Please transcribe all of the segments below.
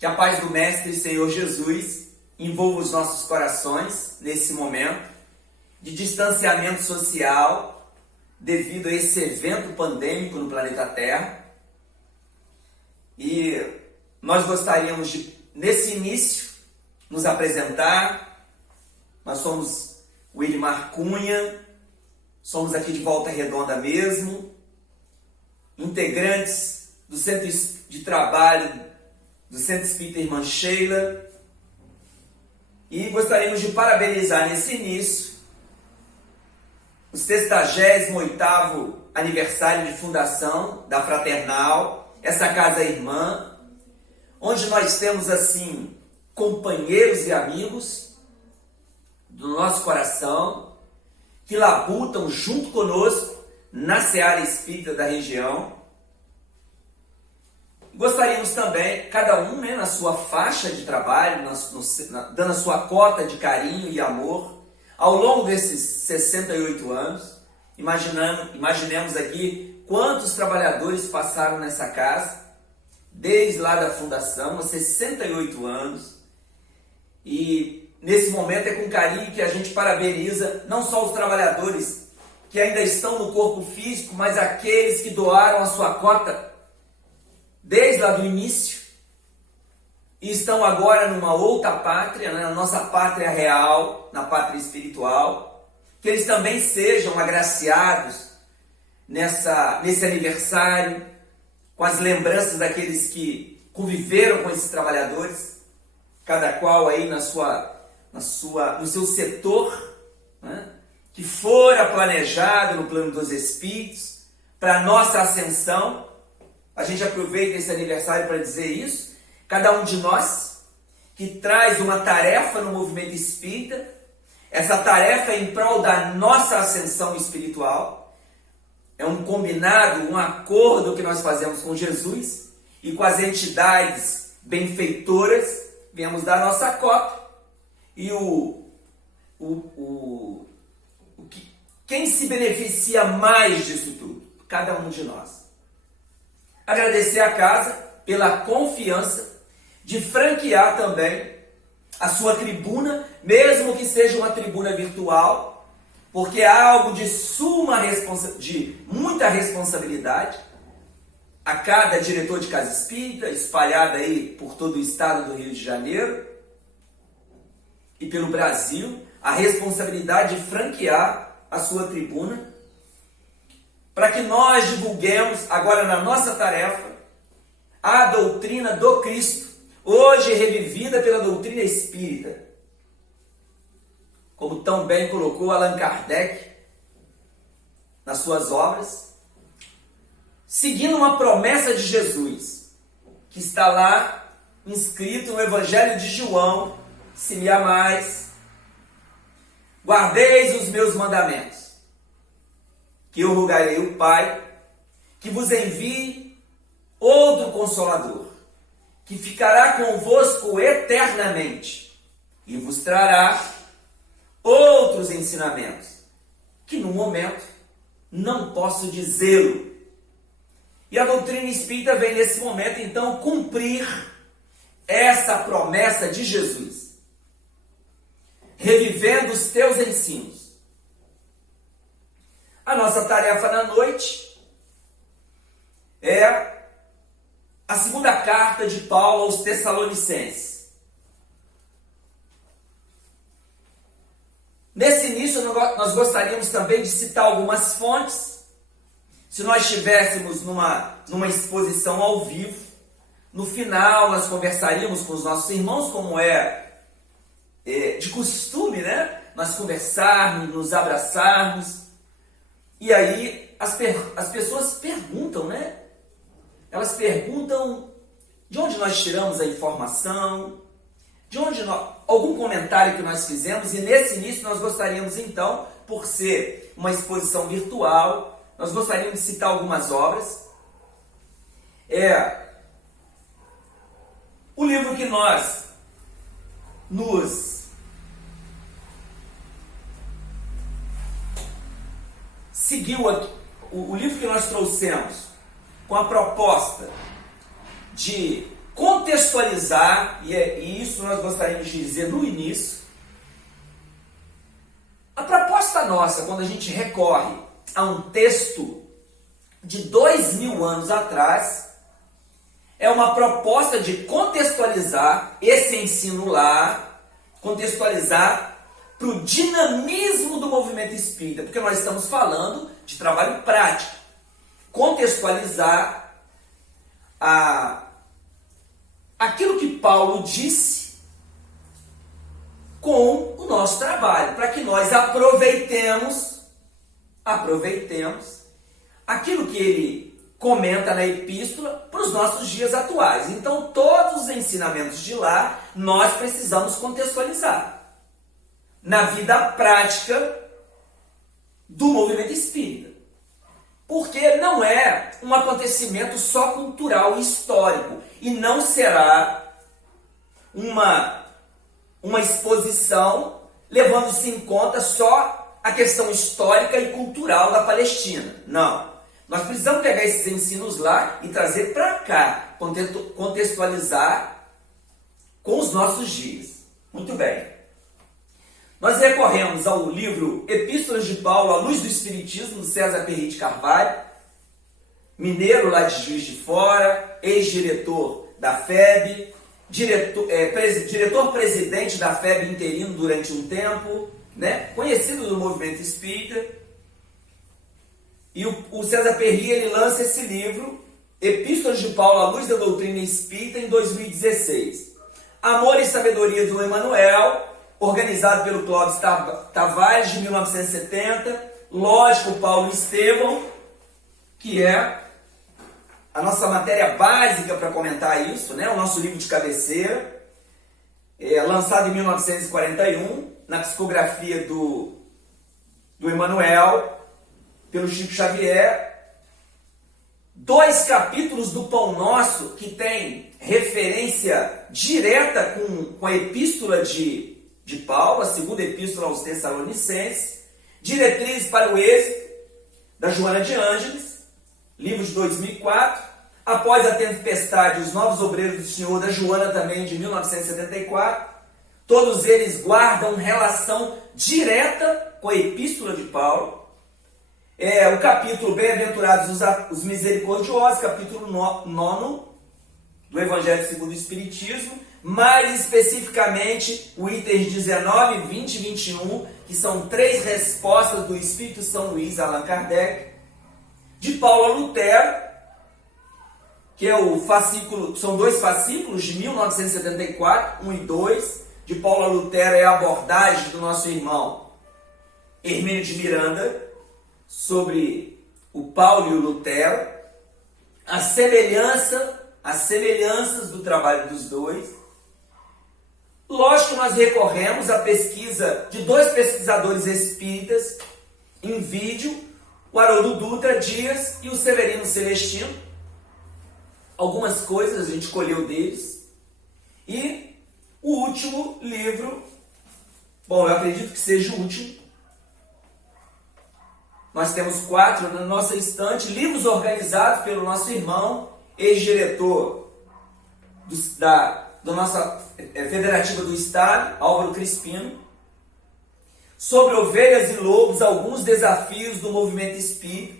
Que a paz do Mestre Senhor Jesus envolva os nossos corações nesse momento de distanciamento social devido a esse evento pandêmico no planeta Terra. E nós gostaríamos de, nesse início, nos apresentar. Nós somos Willimar Cunha, somos aqui de Volta Redonda mesmo, integrantes do Centro de Trabalho do Centro Espírita Irmã Sheila, e gostaríamos de parabenizar nesse início o 68º aniversário de fundação da Fraternal, essa casa irmã, onde nós temos assim companheiros e amigos do nosso coração que labutam junto conosco na seara espírita da região. Gostaríamos também, cada um na sua faixa de trabalho, dando a sua cota de carinho e amor, ao longo desses 68 anos. Imaginemos aqui quantos trabalhadores passaram nessa casa, desde lá da fundação, há 68 anos. E nesse momento é com carinho que a gente parabeniza não só os trabalhadores que ainda estão no corpo físico, mas aqueles que doaram a sua cota desde lá do início e estão agora numa outra pátria, na nossa pátria real, na pátria espiritual. Que eles também sejam agraciados nesse aniversário, com as lembranças daqueles que conviveram com esses trabalhadores, cada qual aí no seu setor, né, que fora planejado no plano dos espíritos para a nossa ascensão. A gente aproveita esse aniversário para dizer isso. Cada um de nós que traz uma tarefa no movimento espírita, essa tarefa é em prol da nossa ascensão espiritual. É um combinado, um acordo que nós fazemos com Jesus e com as entidades benfeitoras. Viemos dar nossa cota. E quem se beneficia mais disso tudo? Cada um de nós. Agradecer à casa pela confiança de franquear também a sua tribuna, mesmo que seja uma tribuna virtual, porque há algo de muita responsabilidade a cada diretor de casa espírita, espalhada aí por todo o estado do Rio de Janeiro e pelo Brasil, a responsabilidade de franquear a sua tribuna, para que nós divulguemos agora na nossa tarefa a doutrina do Cristo, hoje revivida pela doutrina espírita. Como tão bem colocou Allan Kardec nas suas obras, seguindo uma promessa de Jesus, que está lá inscrito no Evangelho de João: se me amais, guardeis os meus mandamentos, que eu rogarei o Pai, que vos envie outro Consolador, que ficará convosco eternamente, e vos trará outros ensinamentos, que no momento não posso dizê-lo. E a doutrina espírita vem nesse momento, então, cumprir essa promessa de Jesus, revivendo os teus ensinos. A nossa tarefa na noite é a segunda carta de Paulo aos Tessalonicenses. Nesse início, nós gostaríamos também de citar algumas fontes. Se nós estivéssemos numa exposição ao vivo, no final nós conversaríamos com os nossos irmãos, como de costume, né? Nós conversarmos, nos abraçarmos. E aí as pessoas perguntam, né? Elas perguntam de onde nós tiramos a informação, algum comentário que nós fizemos, e nesse início nós gostaríamos então, por ser uma exposição virtual, nós gostaríamos de citar algumas obras. O livro que nós seguiu aqui, o livro que nós trouxemos com a proposta de contextualizar, e isso nós gostaríamos de dizer no início. A proposta nossa, quando a gente recorre a um texto de 2000 anos atrás, é uma proposta de contextualizar esse ensino lá, contextualizar para o dinamismo do movimento espírita, porque nós estamos falando de trabalho prático. Contextualizar aquilo que Paulo disse com o nosso trabalho, para que nós aproveitemos aquilo que ele comenta na epístola para os nossos dias atuais. Então, todos os ensinamentos de lá, nós precisamos contextualizar na vida prática do movimento espírita. Porque não é um acontecimento só cultural e histórico, e não será uma exposição levando-se em conta só a questão histórica e cultural da Palestina. Não. Nós precisamos pegar esses ensinos lá e trazer para cá, contextualizar com os nossos dias. Muito bem. Nós recorremos ao livro Epístolas de Paulo à Luz do Espiritismo, do César Perry de Carvalho, mineiro lá de Juiz de Fora, ex-diretor da FEB, diretor-presidente da FEB interino durante um tempo, né? Conhecido do movimento espírita. E o César Perry, ele lança esse livro, Epístolas de Paulo à Luz da Doutrina Espírita, em 2016. Amor e Sabedoria do Emmanuel, organizado pelo Clóvis Tavares, de 1970, Lógico, Paulo Estevão, que é a nossa matéria básica para comentar isso, né? O nosso livro de cabeceira, lançado em 1941, na psicografia do Emmanuel, pelo Chico Xavier. 2 capítulos do Pão Nosso, que tem referência direta com a epístola de Paulo, a segunda epístola aos Tessalonicenses. Diretrizes para o êxito, da Joana de Ângeles, livro de 2004. Após a Tempestade, os Novos Obreiros do Senhor, da Joana também, de 1974. Todos eles guardam relação direta com a epístola de Paulo. O capítulo Bem-aventurados os Misericordiosos, capítulo 9 do Evangelho segundo o Espiritismo, mais especificamente o itens 19, 20 e 21, que são 3 respostas do Espírito São Luís a Allan Kardec, de Paulo a Lutero, que é são 2 fascículos de 1974, 1 e 2, de Paulo a Lutero é a abordagem do nosso irmão Hermínio de Miranda sobre o Paulo e o Lutero, as semelhanças do trabalho dos dois. Lógico que nós recorremos à pesquisa de 2 pesquisadores espíritas em vídeo, o Haroldo Dutra Dias e o Severino Celestino. Algumas coisas a gente colheu deles. E o último livro, bom, eu acredito que seja o último. Nós temos 4 na nossa estante, livros organizados pelo nosso irmão, ex-diretor da nossa Federativa do Estado, Álvaro Crispino, sobre ovelhas e lobos, alguns desafios do movimento espírita.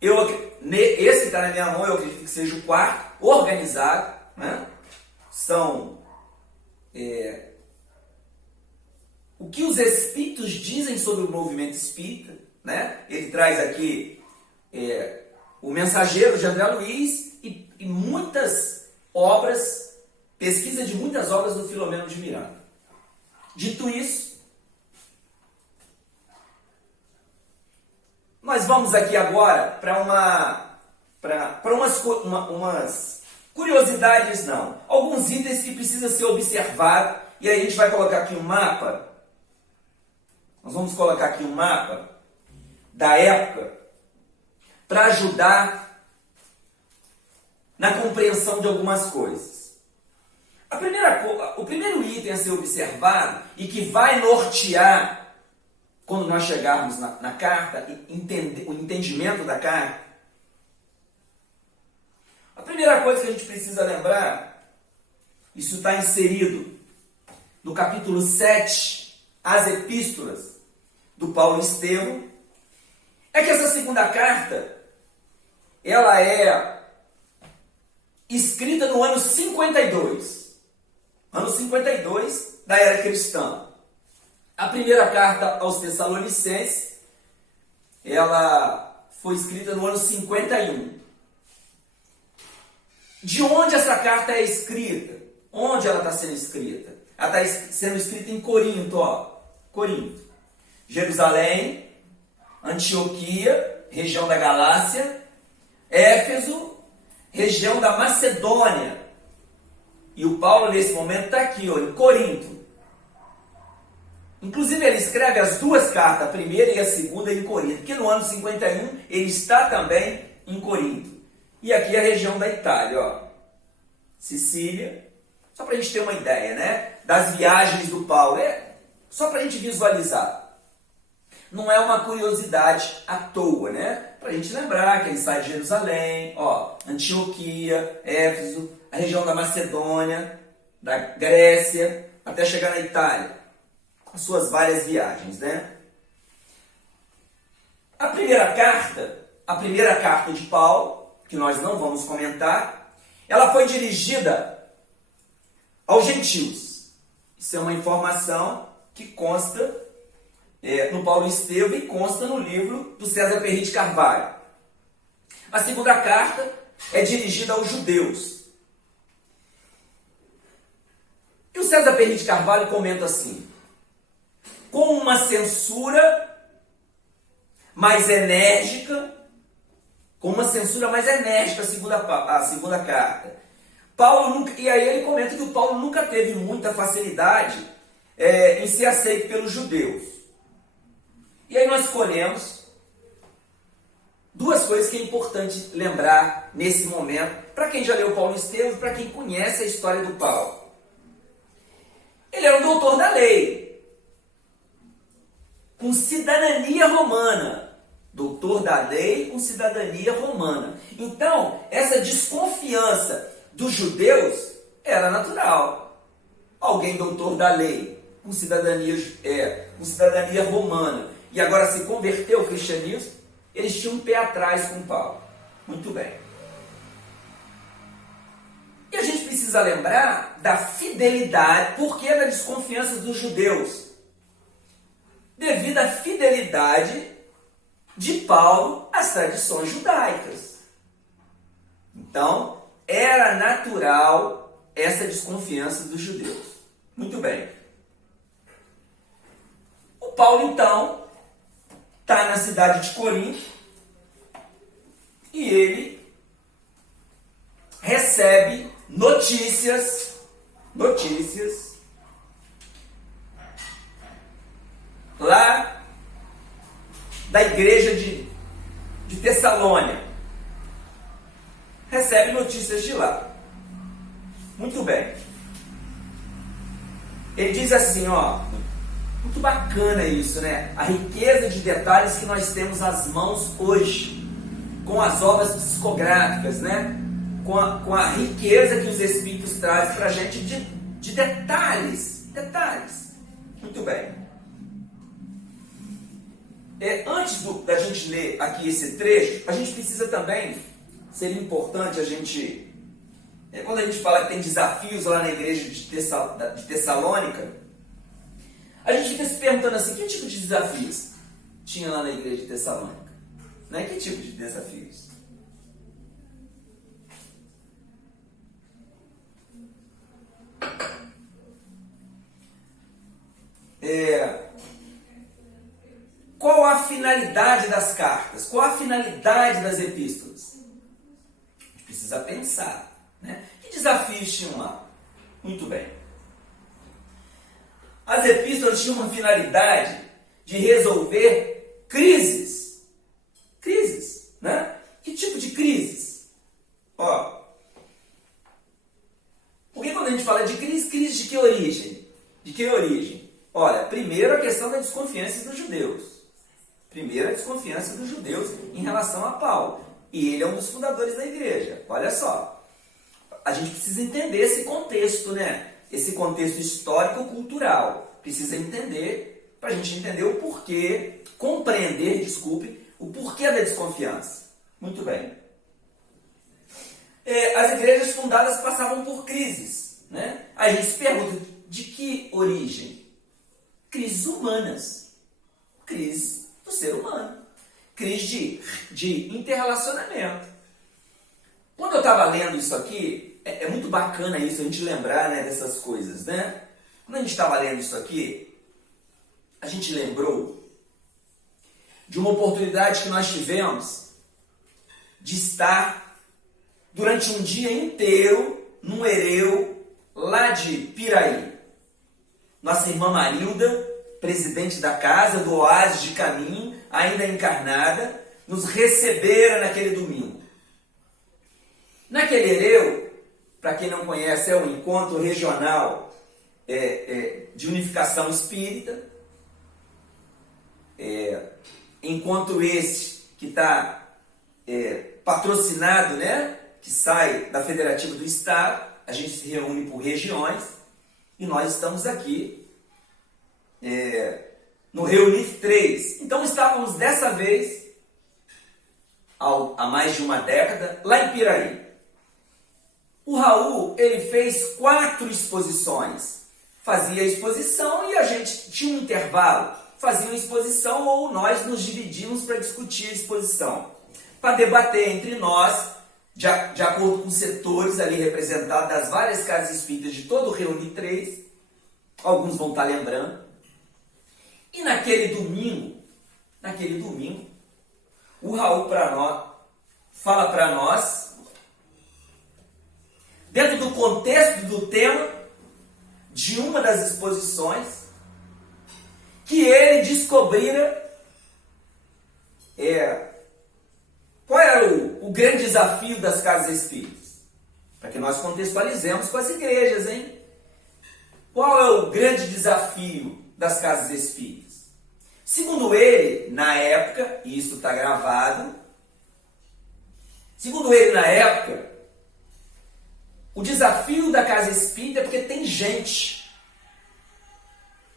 Esse que está na minha mão, eu acredito que seja o 4º, organizado, né? São o que os espíritos dizem sobre o movimento espírita, né? Ele traz aqui o Mensageiro de André Luiz e muitas obras, pesquisa de muitas obras do Filomeno de Miranda. Dito isso, nós vamos aqui agora para umas curiosidades, não. Alguns itens que precisam ser observados, e aí a gente vai colocar aqui um mapa. Nós vamos colocar aqui um mapa da época para ajudar na compreensão de algumas coisas. O primeiro item a ser observado e que vai nortear quando nós chegarmos na carta, o entendimento da carta, a primeira coisa que a gente precisa lembrar isso está inserido no capítulo 7, as epístolas do Paulo e Estevão, é que essa segunda carta, ela é escrita no ano 52 da era cristã. A primeira carta aos Tessalonicenses, ela foi escrita no ano 51. De onde essa carta é escrita? Onde ela está sendo escrita? Ela está sendo escrita em Corinto, ó. Corinto. Jerusalém, Antioquia, região da Galácia, Éfeso, região da Macedônia. E o Paulo, nesse momento, está aqui, ó, em Corinto. Inclusive, ele escreve as duas cartas, a primeira e a segunda, em Corinto. Porque no ano 51, ele está também em Corinto. E aqui é a região da Itália, ó. Sicília. Só para a gente ter uma ideia, né? Das viagens do Paulo. Só para a gente visualizar. Não é uma curiosidade à toa, né? Para a gente lembrar que ele sai de Jerusalém, ó, Antioquia, Éfeso, a região da Macedônia, da Grécia, até chegar na Itália. As suas várias viagens, né? A primeira carta de Paulo, que nós não vamos comentar, ela foi dirigida aos gentios. Isso é uma informação que consta no Paulo e Estevão e consta no livro do César Perry de Carvalho. A segunda carta é dirigida aos judeus. E o César Perry de Carvalho comenta assim: com uma censura mais enérgica, a segunda carta. E aí ele comenta que o Paulo nunca teve muita facilidade em ser aceito pelos judeus. E aí nós escolhemos duas coisas que é importante lembrar nesse momento, para quem já leu Paulo e Estevão, para quem conhece a história do Paulo. Ele era um doutor da lei, com cidadania romana. Doutor da lei com cidadania romana. Então, essa desconfiança dos judeus era natural. Alguém doutor da lei, com cidadania romana, e agora se converteu ao cristianismo, eles tinham um pé atrás com Paulo. Muito bem. E a gente precisa lembrar da fidelidade, por que da desconfiança dos judeus? Devido à fidelidade de Paulo às tradições judaicas. Então, era natural essa desconfiança dos judeus. Muito bem. O Paulo, então, está na cidade de Corinto e ele recebe notícias lá da igreja de Tessalônia. Recebe notícias de lá. Muito bem. Ele diz assim, ó, muito bacana isso, né? A riqueza de detalhes que nós temos às mãos hoje, com as obras psicográficas, né? Com a riqueza que os Espíritos trazem para a gente de detalhes. Muito bem. Antes da gente ler aqui esse trecho, a gente precisa também, seria importante a gente, quando a gente fala que tem desafios lá na igreja de Tessalônica, a gente fica se perguntando assim, que tipo de desafios tinha lá na igreja de Tessalônica? Né? Que tipo de desafios? Qual a finalidade das cartas? Qual a finalidade das epístolas? A gente precisa pensar, né? Que desafios tinham lá? Muito bem. As epístolas tinham uma finalidade de resolver crises. Crises, né? Que tipo de crises? Ó, porque quando a gente fala de crise de que origem? De que origem? Olha, primeiro a questão da desconfiança dos judeus. Primeiro a desconfiança dos judeus em relação a Paulo. E ele é um dos fundadores da igreja. Olha só. a gente precisa entender esse contexto, né? Esse contexto histórico-cultural. Precisa entender, para a gente entender o porquê, compreender, desculpe, o porquê da desconfiança. Muito bem. As igrejas fundadas passavam por crises, né? Aí a gente se pergunta, de que origem? Crises humanas. Crise do ser humano. Crise de interrelacionamento. Quando eu estava lendo isso aqui, é muito bacana isso, a gente lembrar, né, dessas coisas, né? Quando a gente estava lendo isso aqui, a gente lembrou de uma oportunidade que nós tivemos de estar durante um dia inteiro num hereu lá de Piraí. Nossa irmã Marilda, presidente da casa do Oásis de Caminho, ainda encarnada, nos receberam naquele domingo. Naquele hereu, para quem não conhece, é um encontro regional de unificação espírita. Encontro esse que está patrocinado, né? Que sai da Federativa do Estado. A gente se reúne por regiões e nós estamos aqui no Reunif 3. Então estávamos dessa vez, há mais de uma década, lá em Piraí. O Raul, ele fez 4 exposições. Fazia a exposição e a gente tinha um intervalo. Fazia uma exposição ou nós nos dividimos para discutir a exposição. Para debater entre nós, de acordo com setores ali representados das várias casas espíritas de todo o Reúne 3. Alguns vão estar lembrando. E naquele domingo, o Raul fala para nós, dentro do contexto do tema de uma das exposições, que ele descobrira qual era o grande desafio das casas espíritas. Para que nós contextualizemos com as igrejas, hein? Qual é o grande desafio das casas espíritas? Segundo ele, na época, e isso está gravado, segundo ele, na época, o desafio da casa espírita é porque tem gente.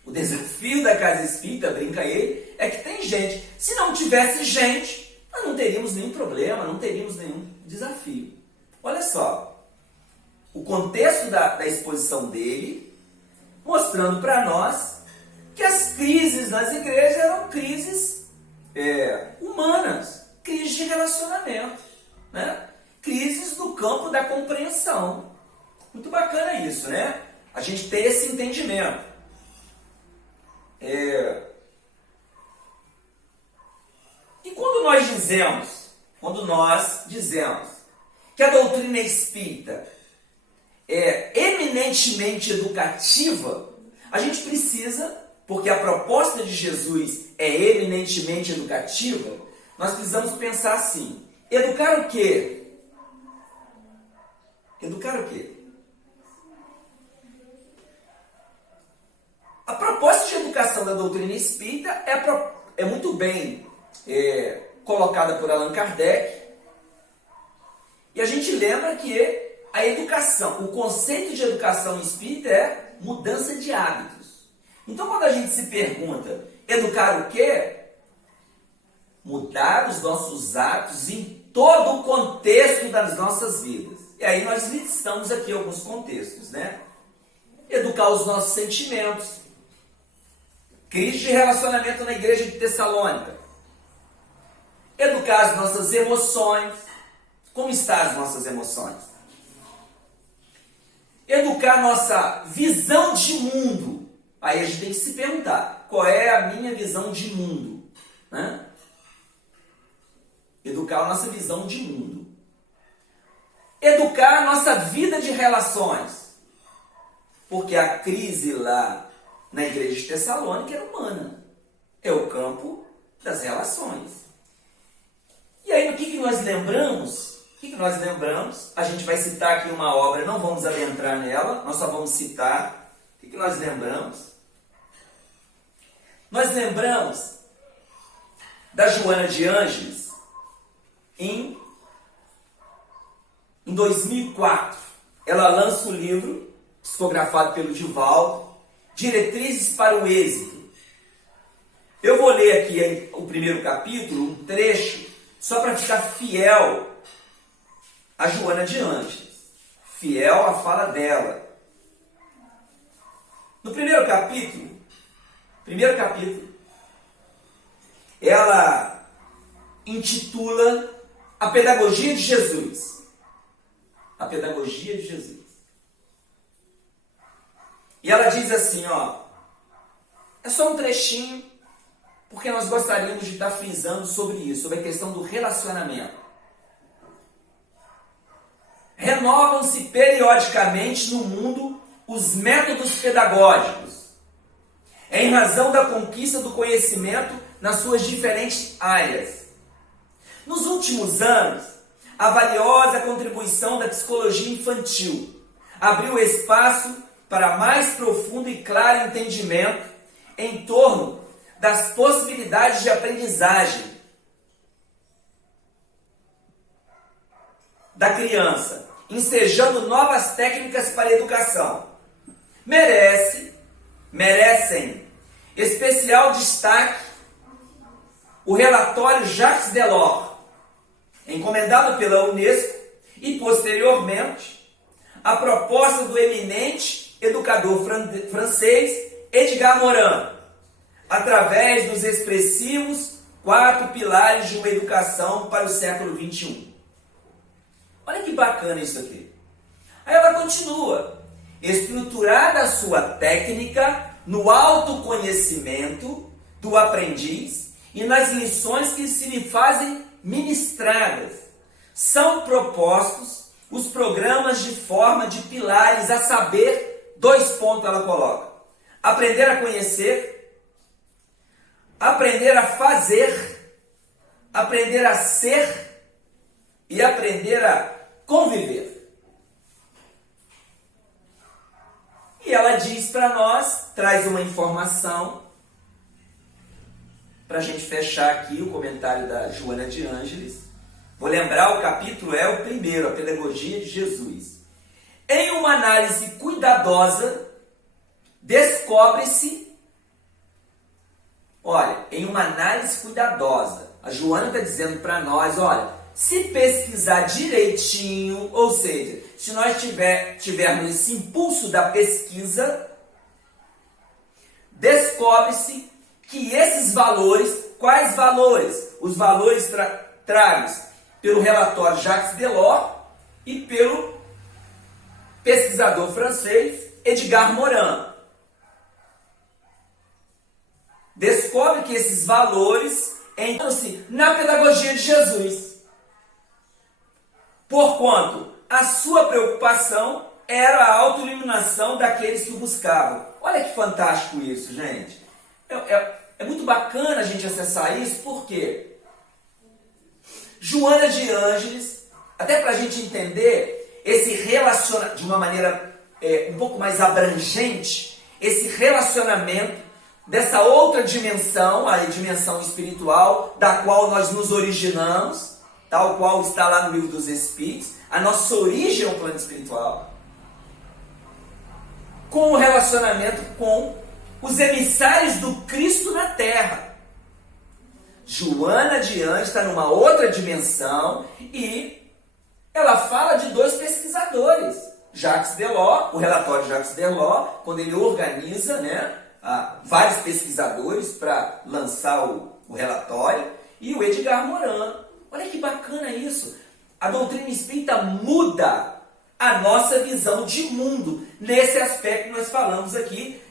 O desafio da casa espírita, brinca ele, é que tem gente. Se não tivesse gente, nós não teríamos nenhum problema, não teríamos nenhum desafio. Olha só, o contexto da exposição dele, mostrando para nós que as crises nas igrejas eram crises humanas, crises de relacionamento, né? Crises no campo da compreensão. Muito bacana isso, né? A gente ter esse entendimento. E quando nós dizemos que a doutrina espírita é eminentemente educativa, a gente precisa, porque a proposta de Jesus é eminentemente educativa, nós precisamos pensar assim: educar o quê? Educar o quê? A proposta de educação da doutrina espírita é muito bem colocada por Allan Kardec. E a gente lembra que a educação, o conceito de educação espírita é mudança de hábitos. Então, quando a gente se pergunta, educar o quê? Mudar os nossos hábitos em todo o contexto das nossas vidas. E aí nós listamos aqui alguns contextos, né? Educar os nossos sentimentos. Crise de relacionamento na igreja de Tessalônica. Educar as nossas emoções. Como estão as nossas emoções? Educar nossa visão de mundo. Aí a gente tem que se perguntar, qual é a minha visão de mundo? Né? Educar a nossa visão de mundo. Educar a nossa vida de relações. Porque a crise lá na igreja de Tessalônica era humana. É o campo das relações. E aí, o que nós lembramos? A gente vai citar aqui uma obra, não vamos adentrar nela, nós só vamos citar. O que nós lembramos? Nós lembramos da Joana de Ângeles em 2004. ela lança o livro, psicografado pelo Divaldo, Diretrizes para o Êxito. Eu vou ler aqui o primeiro capítulo, um trecho, só para ficar fiel a Joana de Ângeles, fiel à fala dela. No primeiro capítulo, ela intitula A Pedagogia de Jesus. A Pedagogia de Jesus. E ela diz assim, é só um trechinho, porque nós gostaríamos de estar frisando sobre isso, sobre a questão do relacionamento. Renovam-se periodicamente no mundo os métodos pedagógicos, em razão da conquista do conhecimento nas suas diferentes áreas. Nos últimos anos, a valiosa contribuição da psicologia infantil abriu espaço para mais profundo e claro entendimento em torno das possibilidades de aprendizagem da criança, ensejando novas técnicas para a educação. Merecem especial destaque o relatório Jacques Delors, encomendado pela Unesco, e posteriormente a proposta do eminente educador francês Edgar Morin, através dos expressivos 4 pilares de uma educação para o século XXI. Olha que bacana isso aqui. Aí ela continua. Estruturada a sua técnica no autoconhecimento do aprendiz e nas lições que se lhe fazem ministradas, são propostos os programas de forma de pilares, a saber, 2 pontos ela coloca: aprender a conhecer, aprender a fazer, aprender a ser e aprender a conviver. E ela diz para nós, traz uma informação, para a gente fechar aqui o comentário da Joana de Ângeles. Vou lembrar, o capítulo é o primeiro, a Pedagogia de Jesus. Em uma análise cuidadosa, descobre-se, a Joana está dizendo para nós, se pesquisar direitinho, ou seja, se nós tivermos esse impulso da pesquisa, descobre-se que esses valores, quais valores? Os valores tragos pelo relatório Jacques Delors e pelo pesquisador francês Edgar Morin. Descobre que esses valores entram-se na pedagogia de Jesus. Porquanto a sua preocupação era a autoiluminação daqueles que o buscavam. Olha que fantástico isso, gente. É muito bacana a gente acessar isso, porque Joana de Ângeles, até para a gente entender esse relacionamento de uma maneira um pouco mais abrangente, esse relacionamento dessa outra dimensão, a dimensão espiritual, da qual nós nos originamos, tal qual está lá no Livro dos Espíritos, a nossa origem é o plano espiritual, com o relacionamento com os emissários do Cristo na Terra. Joana de Ângeles está numa outra dimensão e ela fala de 2 pesquisadores. Jacques Delors, o relatório Jacques Delors, quando ele organiza vários pesquisadores para lançar o relatório, e o Edgar Morin. Olha que bacana isso. A doutrina espírita muda a nossa visão de mundo nesse aspecto que nós falamos aqui.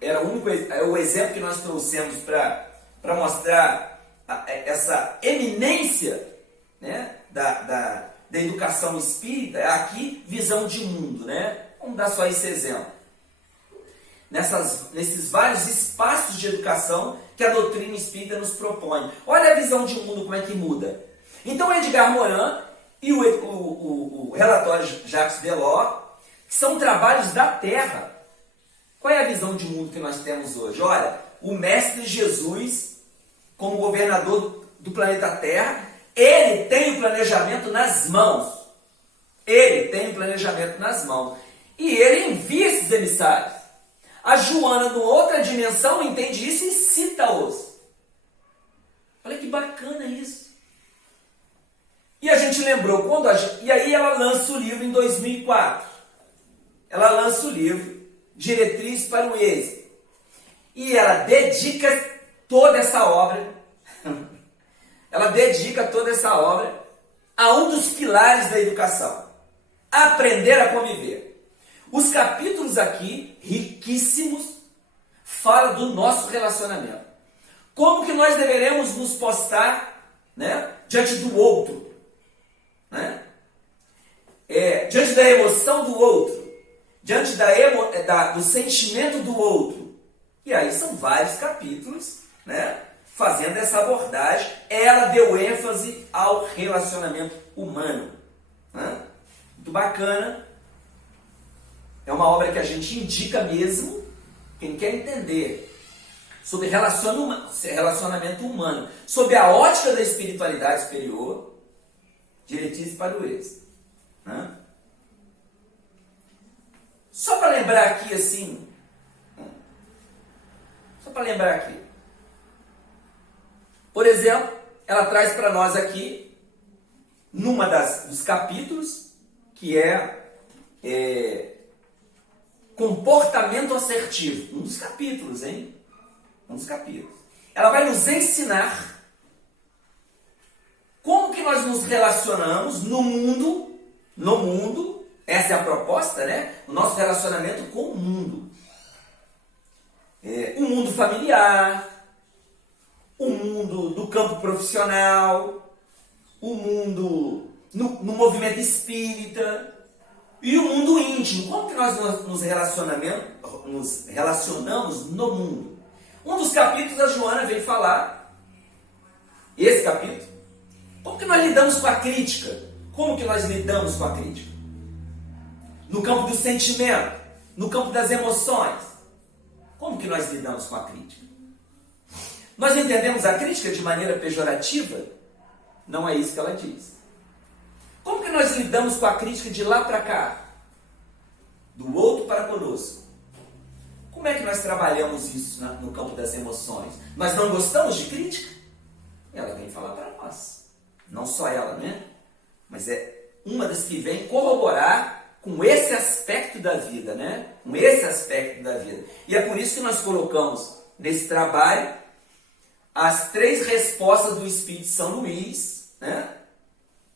Era o exemplo que nós trouxemos para mostrar essa eminência da educação espírita. Aqui, visão de mundo. Vamos dar só esse exemplo. Nesses vários espaços de educação que a doutrina espírita nos propõe. Olha a visão de mundo, como é que muda. Então, Edgar Morin e o relatório Jacques Delors são trabalhos da Terra. Qual é a visão de mundo que nós temos hoje? Olha, o Mestre Jesus, como governador do planeta Terra, ele tem o planejamento nas mãos. Ele tem um planejamento nas mãos. E ele envia esses emissários. A Joana, numa outra dimensão, entende isso e cita-os. Olha que bacana isso. E a gente lembrou, e aí ela lança o livro em 2004. Ela lança o livro Diretriz para o Êxito. E ela dedica toda essa obra, a um dos pilares da educação. Aprender a conviver. Os capítulos aqui, riquíssimos, falam do nosso relacionamento. Como que nós deveremos nos postar, né, diante do outro. Né? Diante da emoção do outro. Diante do sentimento do outro. E aí são vários capítulos, né, fazendo essa abordagem. Ela deu ênfase ao relacionamento humano. Né? Muito bacana. É uma obra que a gente indica mesmo, quem quer entender sobre relacionamento humano, sobre a ótica da espiritualidade superior, Diretrizes para o Êxito. Né? Só para lembrar aqui assim, por exemplo, ela traz para nós aqui, dos capítulos, que comportamento assertivo. Um dos capítulos, hein? Ela vai nos ensinar como que nós nos relacionamos no mundo, essa é a proposta, né? O nosso relacionamento com o mundo. O mundo familiar, o mundo do campo profissional, o mundo no movimento espírita e o mundo íntimo. Como que nós nos relacionamos no mundo? Um dos capítulos a Joana veio falar, esse capítulo, como que nós lidamos com a crítica? Como que nós lidamos com a crítica? No campo do sentimento, no campo das emoções. Como que nós lidamos com a crítica? Nós entendemos a crítica de maneira pejorativa? Não é isso que ela diz. Como que nós lidamos com a crítica de lá para cá? Do outro para conosco? Como é que nós trabalhamos isso no campo das emoções? Nós não gostamos de crítica? Ela vem falar para nós. Não só ela, né? Mas é uma das que vem corroborar com esse aspecto da vida, né? Com esse aspecto da vida. E é por isso que nós colocamos nesse trabalho as 3 respostas do Espírito São Luís, né?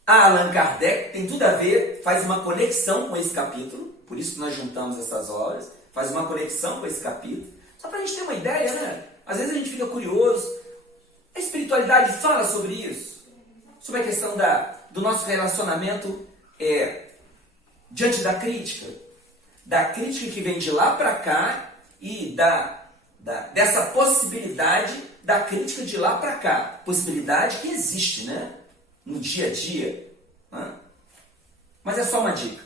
A Allan Kardec tem tudo a ver, faz uma conexão com esse capítulo, por isso que nós juntamos essas obras, faz uma conexão com esse capítulo, só para a gente ter uma ideia, né? Às vezes a gente fica curioso, a espiritualidade fala sobre isso, sobre a questão do nosso relacionamento diante da crítica que vem de lá para cá e dessa possibilidade da crítica de lá para cá, possibilidade que existe, né? No dia a dia. Né? Mas é só uma dica.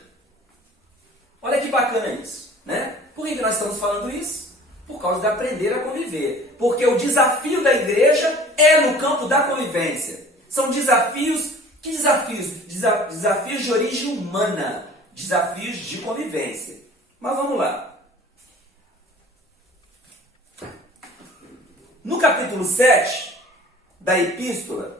Olha que bacana isso, né? Por que nós estamos falando isso? Por causa de aprender a conviver. Porque o desafio da igreja é no campo da convivência. São desafios, que desafios? Desafios de origem humana, desafios de convivência. Mas vamos lá. No capítulo 7 da epístola,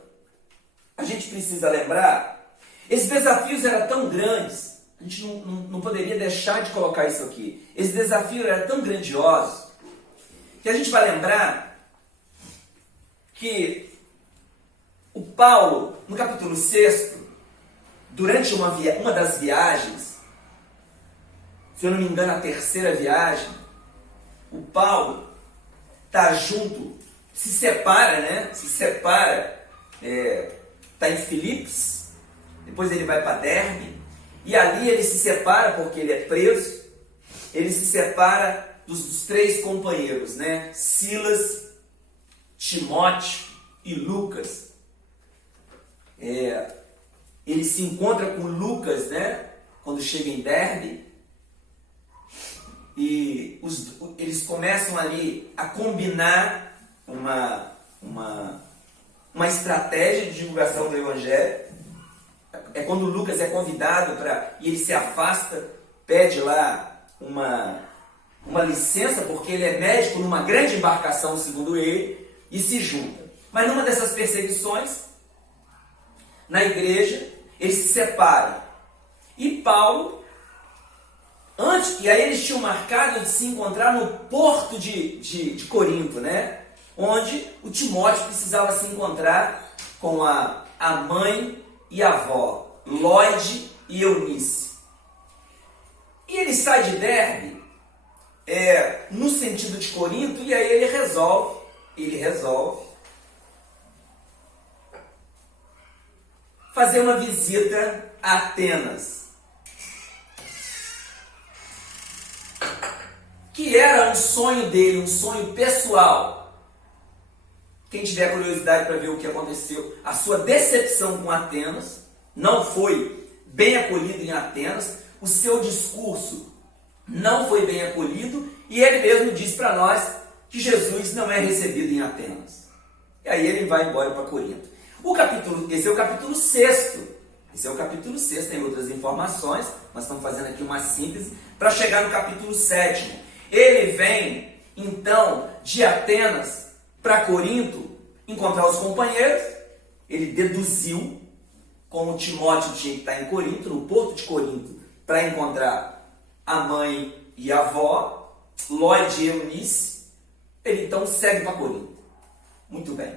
a gente precisa lembrar, esses desafios eram tão grandes, a gente não poderia deixar de colocar isso aqui. Esse desafio era tão grandioso, que a gente vai lembrar que o Paulo, no capítulo 6, durante uma das viagens, se eu não me engano a 3ª viagem, o Paulo está junto, se separa, né? Está em Filipos, depois ele vai para Derbe, e ali ele se separa, porque ele é preso, ele se separa dos 3 companheiros, né? Silas, Timóteo e Lucas. Ele se encontra com Lucas, né? Quando chega em Derbe, e eles começam ali a combinar uma estratégia de divulgação do Evangelho. É quando o Lucas é convidado e ele se afasta, pede lá uma licença, porque ele é médico numa grande embarcação, segundo ele, e se junta. Mas numa dessas perseguições, na igreja, ele se separa. E Paulo, e aí eles tinham marcado de se encontrar no porto de Corinto, né? Onde o Timóteo precisava se encontrar com a mãe e a avó, Lóide e Eunice. E ele sai de Derbe, no sentido de Corinto, e aí ele resolve fazer uma visita a Atenas, que era um sonho dele, um sonho pessoal. Quem tiver curiosidade para ver o que aconteceu, a sua decepção com Atenas, não foi bem acolhido em Atenas, o seu discurso não foi bem acolhido, e ele mesmo diz para nós que Jesus não é recebido em Atenas. E aí ele vai embora para Corinto. Esse é o capítulo 6. Esse é o capítulo 6, tem outras informações, nós estamos fazendo aqui uma síntese, para chegar no capítulo 7. Ele vem, então, de Atenas para Corinto, encontrar os companheiros. Ele deduziu, como Timóteo tinha que estar em Corinto, no porto de Corinto, para encontrar a mãe e a avó, Lóide e Eunice. Ele então segue para Corinto. Muito bem.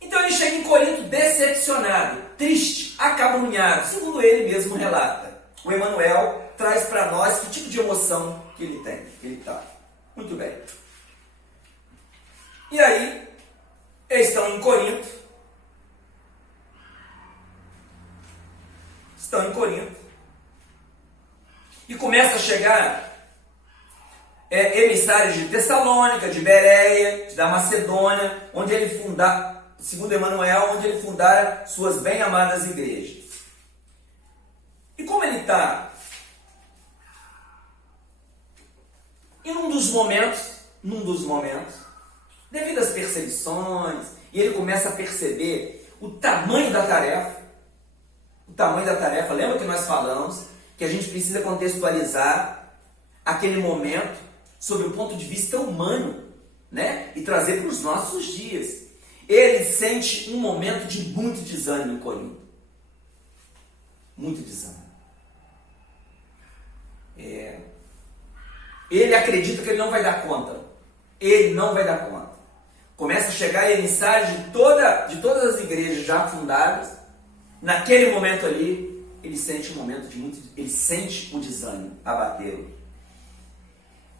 Então ele chega em Corinto decepcionado, triste, acabrunhado, segundo ele mesmo relata. O Emmanuel traz para nós que tipo de emoção que ele tem, que ele está. Muito bem. E aí, eles estão em Corinto. E começa a chegar emissários de Tessalônica, de Bereia, da Macedônia, onde ele fundar, segundo Emmanuel, onde ele fundara suas bem-amadas igrejas. E como ele está? E num dos momentos, devido às perseguições, e ele começa a perceber o tamanho da tarefa. Lembra que nós falamos que a gente precisa contextualizar aquele momento sob o ponto de vista humano, né? E trazer para os nossos dias. Ele sente um momento de muito desânimo em Corinto. Muito desânimo. Ele acredita que ele não vai dar conta. Começa a chegar emissários de todas as igrejas já fundadas. Naquele momento ali, ele sente um desânimo abatê-lo.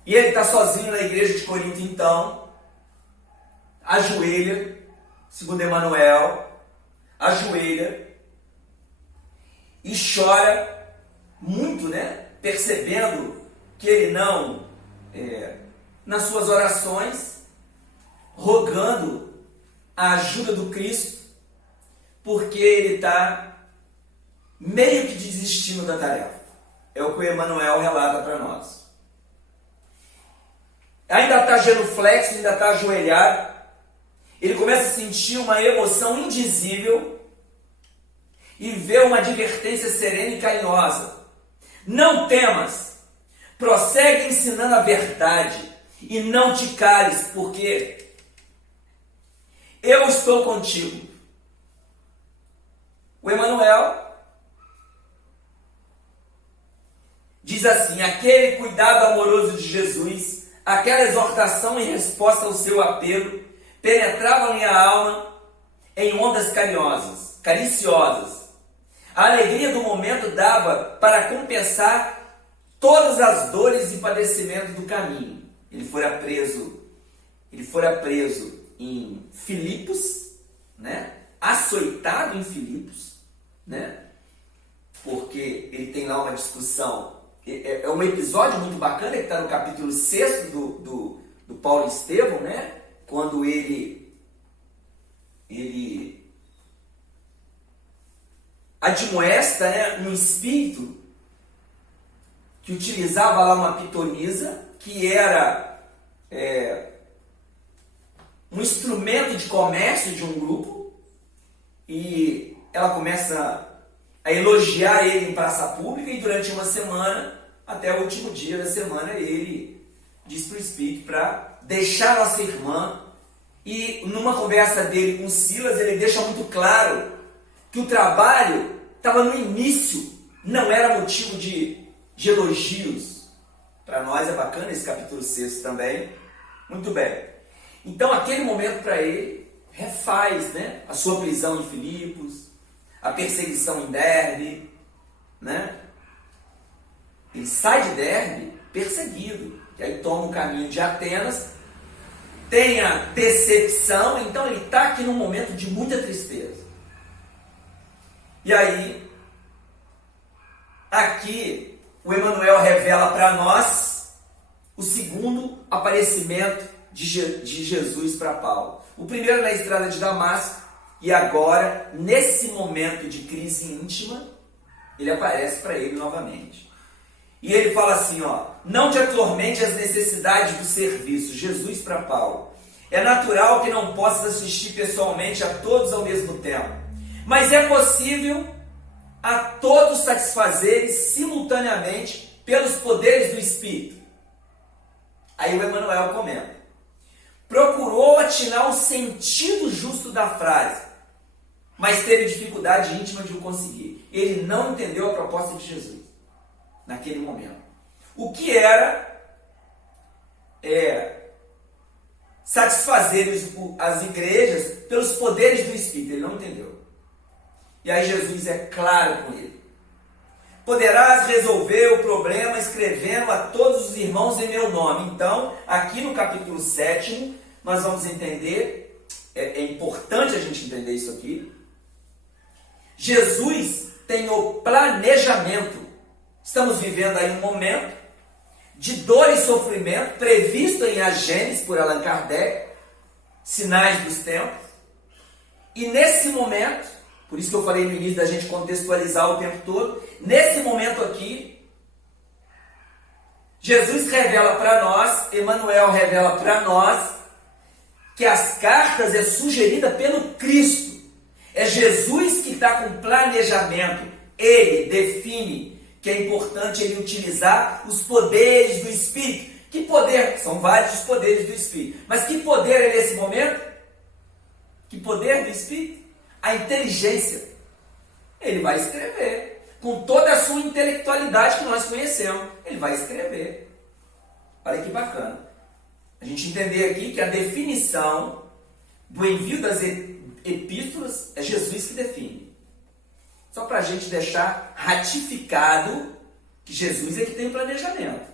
E ele está sozinho na igreja de Corinto, então, ajoelha, segundo Emmanuel, e chora muito, né? Percebendo que ele não, nas suas orações, rogando a ajuda do Cristo, porque ele está meio que desistindo da tarefa. É o que o Emmanuel relata para nós. Ainda está genuflexo, ainda está ajoelhado. Ele começa a sentir uma emoção indizível e vê uma advertência serena e carinhosa. Não temas, prossegue ensinando a verdade e não te cales, porque eu estou contigo. O Emmanuel diz assim: aquele cuidado amoroso de Jesus, aquela exortação em resposta ao seu apelo, penetrava minha alma em ondas cariciosas. A alegria do momento dava para compensar todas as dores e padecimentos do caminho. Ele fora preso em Filipos, né? Açoitado em Filipos, né? Porque ele tem lá uma discussão. É um episódio muito bacana que está no capítulo 6 do Paulo Estevão, né? Quando ele admoesta, né, um espírito que utilizava lá uma pitonisa, que era um instrumento de comércio de um grupo, e ela começa a elogiar ele em praça pública e durante uma semana, até o último dia da semana, ele diz para o Espírito para deixar nossa irmã. E numa conversa dele com Silas, ele deixa muito claro que o trabalho estava no início, não era motivo de elogios. Para nós é bacana esse capítulo 6 também. Muito bem. Então aquele momento para ele refaz, né, a sua prisão em Filipos, a perseguição em Derbe, né? Ele sai de Derbe perseguido, e aí toma o caminho de Atenas, tem a decepção, então ele está aqui num momento de muita tristeza. E aí, aqui, o Emmanuel revela para nós o segundo aparecimento de Jesus para Paulo. O primeiro na estrada de Damasco, e agora, nesse momento de crise íntima, ele aparece para ele novamente. E ele fala assim, ó: não te atormente as necessidades do serviço. Jesus para Paulo: é natural que não possas assistir pessoalmente a todos ao mesmo tempo, mas é possível a todos satisfazeres simultaneamente pelos poderes do Espírito. Aí o Emmanuel comenta: procurou atinar o sentido justo da frase, mas teve dificuldade íntima de o conseguir. Ele não entendeu a proposta de Jesus naquele momento. O que era satisfazer as igrejas pelos poderes do Espírito. Ele não entendeu. E aí Jesus é claro com ele: poderás resolver o problema escrevendo a todos os irmãos em meu nome. Então, aqui no capítulo 7, nós vamos entender, é importante a gente entender isso aqui. Jesus tem o planejamento. Estamos vivendo aí um momento de dor e sofrimento, previsto em A Gênese por Allan Kardec, Sinais dos Tempos. E nesse momento, por isso que eu falei no início da gente contextualizar o tempo todo, nesse momento aqui, Jesus revela para nós, Emmanuel revela para nós, que as cartas é sugerida pelo Cristo. É Jesus que está com planejamento. Ele define que é importante ele utilizar os poderes do Espírito. Que poder? São vários os poderes do Espírito. Mas que poder é nesse momento? Que poder do Espírito? A inteligência. Ele vai escrever. Com toda a sua intelectualidade que nós conhecemos. Ele vai escrever. Olha que bacana. A gente entender aqui que a definição do envio das epístolas é Jesus que define. Só para a gente deixar ratificado que Jesus é que tem o planejamento.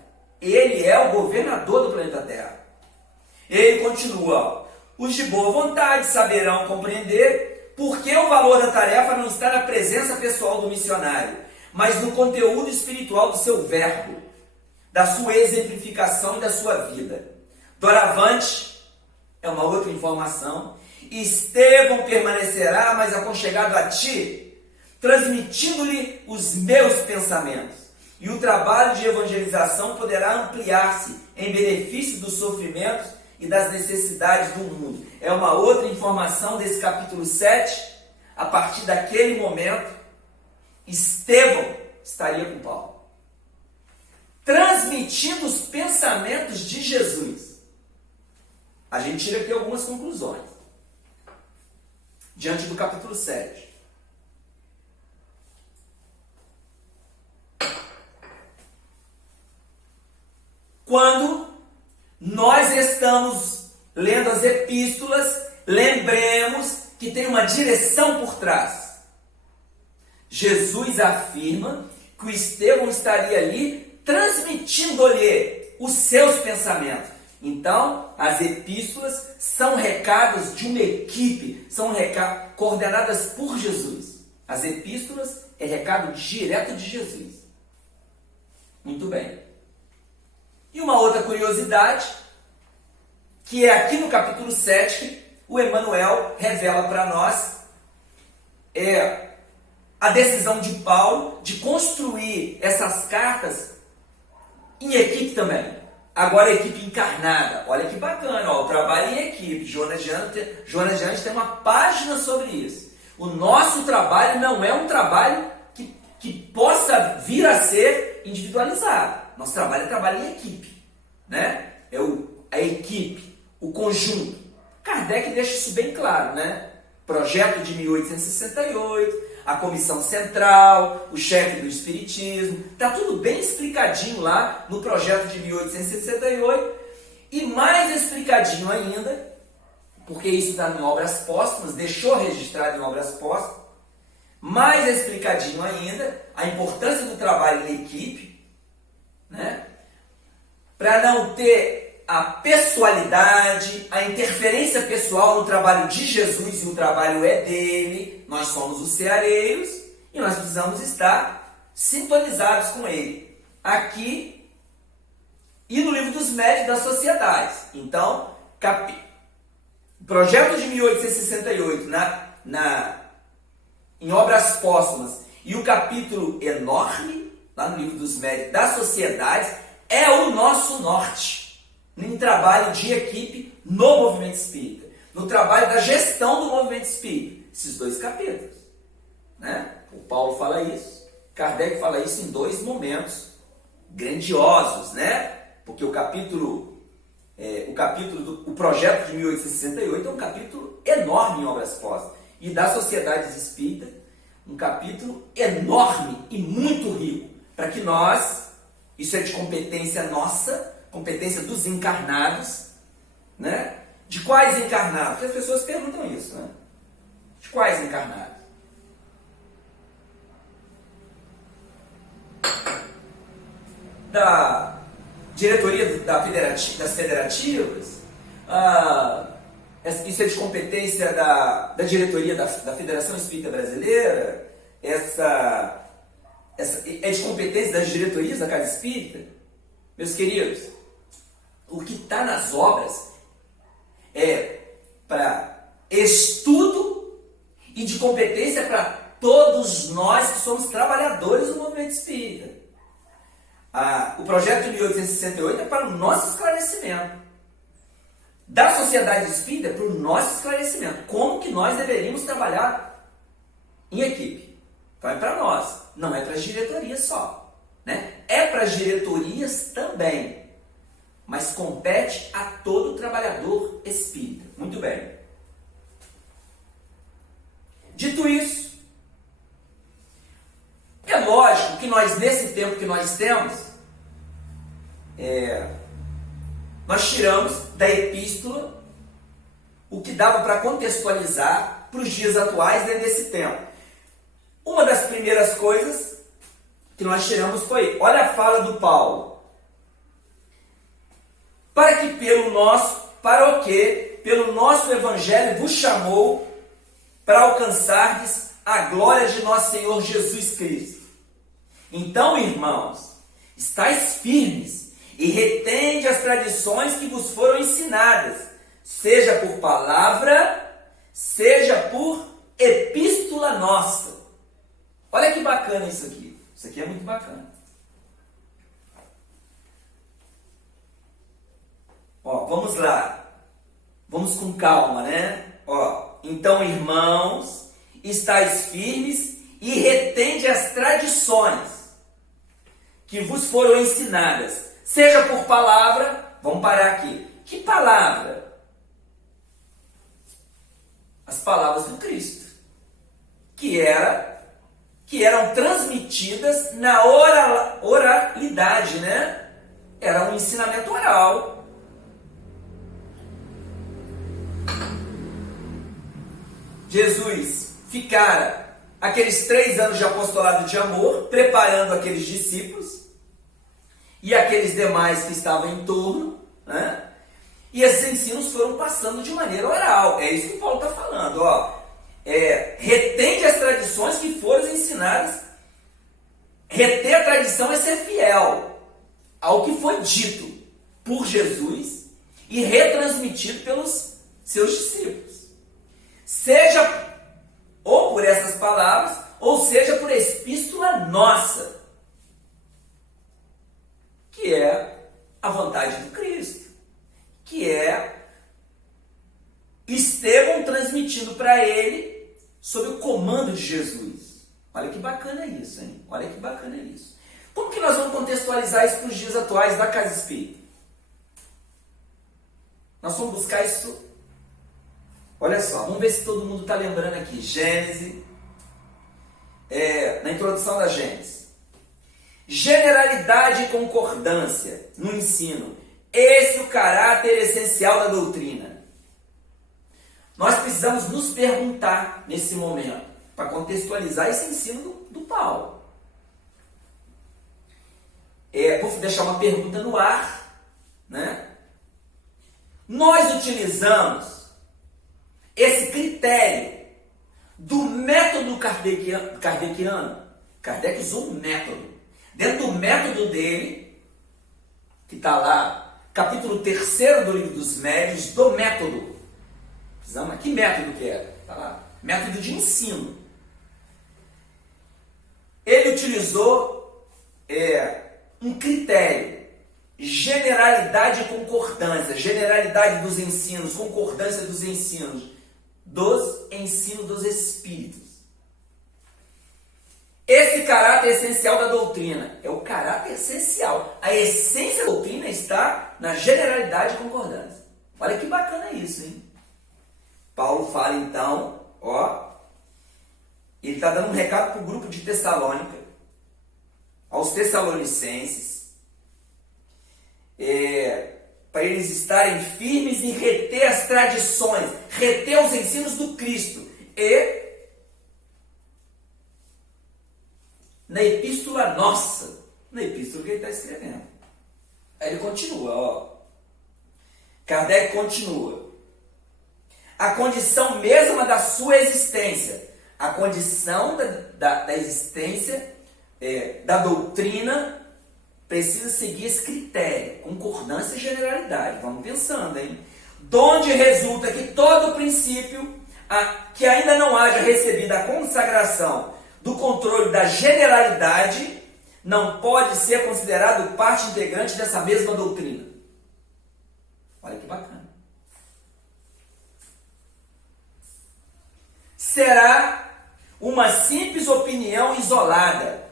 Ele é o governador do planeta Terra. Ele continua: os de boa vontade saberão compreender por que o valor da tarefa não está na presença pessoal do missionário, mas no conteúdo espiritual do seu verbo, da sua exemplificação e da sua vida. Doravante, é uma outra informação: Estevão permanecerá mais aconchegado a ti, transmitindo-lhe os meus pensamentos, e o trabalho de evangelização poderá ampliar-se em benefício dos sofrimentos e das necessidades do mundo. É uma outra informação desse capítulo 7. A partir daquele momento, Estevão estaria com Paulo, transmitindo os pensamentos de Jesus. A gente tira aqui algumas conclusões diante do capítulo 7. Quando nós estamos lendo as epístolas, lembremos que tem uma direção por trás. Jesus afirma que o Estevão estaria ali transmitindo-lhe os seus pensamentos. Então, as epístolas são recados de uma equipe, são coordenadas por Jesus. As epístolas é recado direto de Jesus. Muito bem. E uma outra curiosidade, que é aqui no capítulo 7, que o Emmanuel revela para nós, é a decisão de Paulo de construir essas cartas em equipe também. Agora a equipe encarnada. Olha que bacana, ó, o trabalho em equipe. Jonas Jannes tem uma página sobre isso. O nosso trabalho não é um trabalho que possa vir a ser individualizado. Nosso trabalho é trabalho em equipe, né? A equipe, o conjunto. Kardec deixa isso bem claro, né? Projeto de 1868, a comissão central, o chefe do espiritismo, está tudo bem explicadinho lá no projeto de 1868 e mais explicadinho ainda, porque isso está em obras póstumas, deixou registrado em obras póstumas, mais explicadinho ainda a importância do trabalho em equipe, né? Para não ter a pessoalidade, a interferência pessoal no trabalho de Jesus, e o trabalho é dele, nós somos os ceareiros e nós precisamos estar sintonizados com ele, aqui e no Livro dos Médios das Sociedades. Então, projeto de 1868 em obras póstumas e o capítulo enorme, lá no Livro dos Médios das Sociedades, é o nosso norte em trabalho de equipe no movimento espírita, no trabalho da gestão do movimento espírita. Esses dois capítulos, né? O Paulo fala isso, Kardec fala isso em dois momentos grandiosos, né? Porque o projeto de 1868 é um capítulo enorme em obras póstumas, e das Sociedades Espíritas, um capítulo enorme e muito rico, para que nós, isso é de competência nossa, competência dos encarnados, né? De quais encarnados? Porque as pessoas perguntam isso, né? De quais encarnados? Da diretoria das federativas? Isso é de competência da diretoria da Federação Espírita Brasileira? Essa é de competência das diretorias da Casa Espírita? Meus queridos, o que está nas obras é para estudo e de competência para todos nós que somos trabalhadores do movimento espírita. O projeto de 1868 é para o nosso esclarecimento. Da Sociedade Espírita é para o nosso esclarecimento. Como que nós deveríamos trabalhar em equipe. Então é para nós, não é para as diretorias só, né? É para as diretorias também, mas compete a todo trabalhador espírita. Muito bem. Dito isso, é lógico que nós, nesse tempo que nós temos, nós tiramos da epístola o que dava para contextualizar para os dias atuais dentro desse tempo. Uma das primeiras coisas que nós tiramos foi, olha a fala do Paulo. Para o que pelo nosso evangelho vos chamou para alcançardes a glória de nosso Senhor Jesus Cristo. Então, irmãos, estáis firmes e retende as tradições que vos foram ensinadas, seja por palavra, seja por epístola nossa. Olha que bacana isso aqui. Isso aqui é muito bacana. Vamos lá. Vamos com calma, né? Então, irmãos, estáis firmes e retende as tradições que vos foram ensinadas, seja por palavra, vamos parar aqui. Que palavra? As palavras do Cristo, que eram transmitidas na oralidade, né? Era um ensinamento oral. Jesus ficara aqueles 3 anos de apostolado de amor, preparando aqueles discípulos e aqueles demais que estavam em torno, né? E esses ensinos foram passando de maneira oral. É isso que Paulo está falando, retende as tradições que foram ensinadas. Reter a tradição é ser fiel ao que foi dito por Jesus e retransmitido pelos seus discípulos. Seja ou por essas palavras, ou seja por epístola nossa, que é a vontade do Cristo, que é Estevão transmitindo para ele sob o comando de Jesus. Olha que bacana isso, hein? Olha que bacana isso. Como que nós vamos contextualizar isso para os dias atuais da Casa Espírita? Nós vamos buscar isso. Olha só, vamos ver se todo mundo está lembrando aqui. Gênesis, na introdução da Gênesis. Generalidade e concordância no ensino. Esse é o caráter essencial da doutrina. Nós precisamos nos perguntar nesse momento, para contextualizar esse ensino do Paulo. Vou deixar uma pergunta no ar, né? Nós utilizamos esse critério do método kardeciano. Kardec usou um método. Dentro do método dele, que está lá, capítulo 3º do Livro dos Médiuns, do método. Que método que era? Está lá. Método de ensino. Ele utilizou um critério. Generalidade e concordância. Generalidade dos ensinos, concordância dos ensinos dos espíritos. Esse caráter essencial da doutrina é o caráter essencial. A essência da doutrina está na generalidade e concordância. Olha que bacana isso, hein? Paulo fala então, ele está dando um recado para o grupo de Tessalônica, aos tessalonicenses, para eles estarem firmes em reter as tradições, reter os ensinos do Cristo. E na epístola nossa, na epístola que ele está escrevendo. Aí ele continua, Kardec continua. A condição mesma da sua existência, a condição da existência da doutrina precisa seguir esse critério, concordância e generalidade. Vamos pensando, hein? Donde resulta que todo princípio que ainda não haja recebido a consagração do controle da generalidade não pode ser considerado parte integrante dessa mesma doutrina. Olha que bacana. Será uma simples opinião isolada,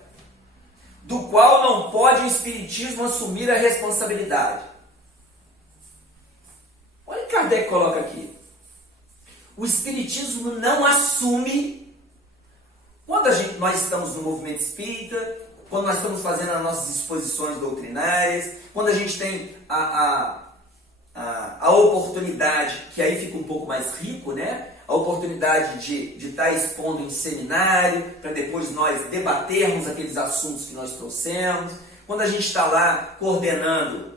do qual não pode o Espiritismo assumir a responsabilidade. Olha o que Kardec coloca aqui. O Espiritismo não assume, quando nós estamos no movimento espírita, quando nós estamos fazendo as nossas exposições doutrinárias, quando a gente tem a oportunidade, que aí fica um pouco mais rico, né? A oportunidade de estar expondo em seminário, para depois nós debatermos aqueles assuntos que nós trouxemos. Quando a gente está lá coordenando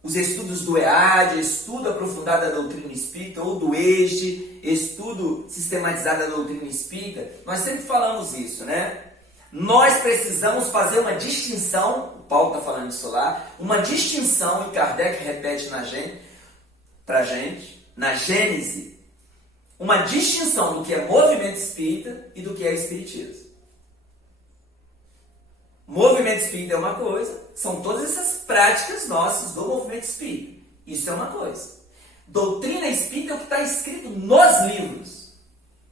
os estudos do EAD, estudo aprofundado da doutrina espírita, ou do EJE, estudo sistematizado da doutrina espírita, nós sempre falamos isso, né? Nós precisamos fazer uma distinção, o Paulo está falando isso lá, uma distinção, e Kardec repete para a gente, na Gênese, uma distinção do que é movimento espírita e do que é espiritismo. Movimento espírita é uma coisa, são todas essas práticas nossas do movimento espírita. Isso é uma coisa. Doutrina espírita é o que está escrito nos livros.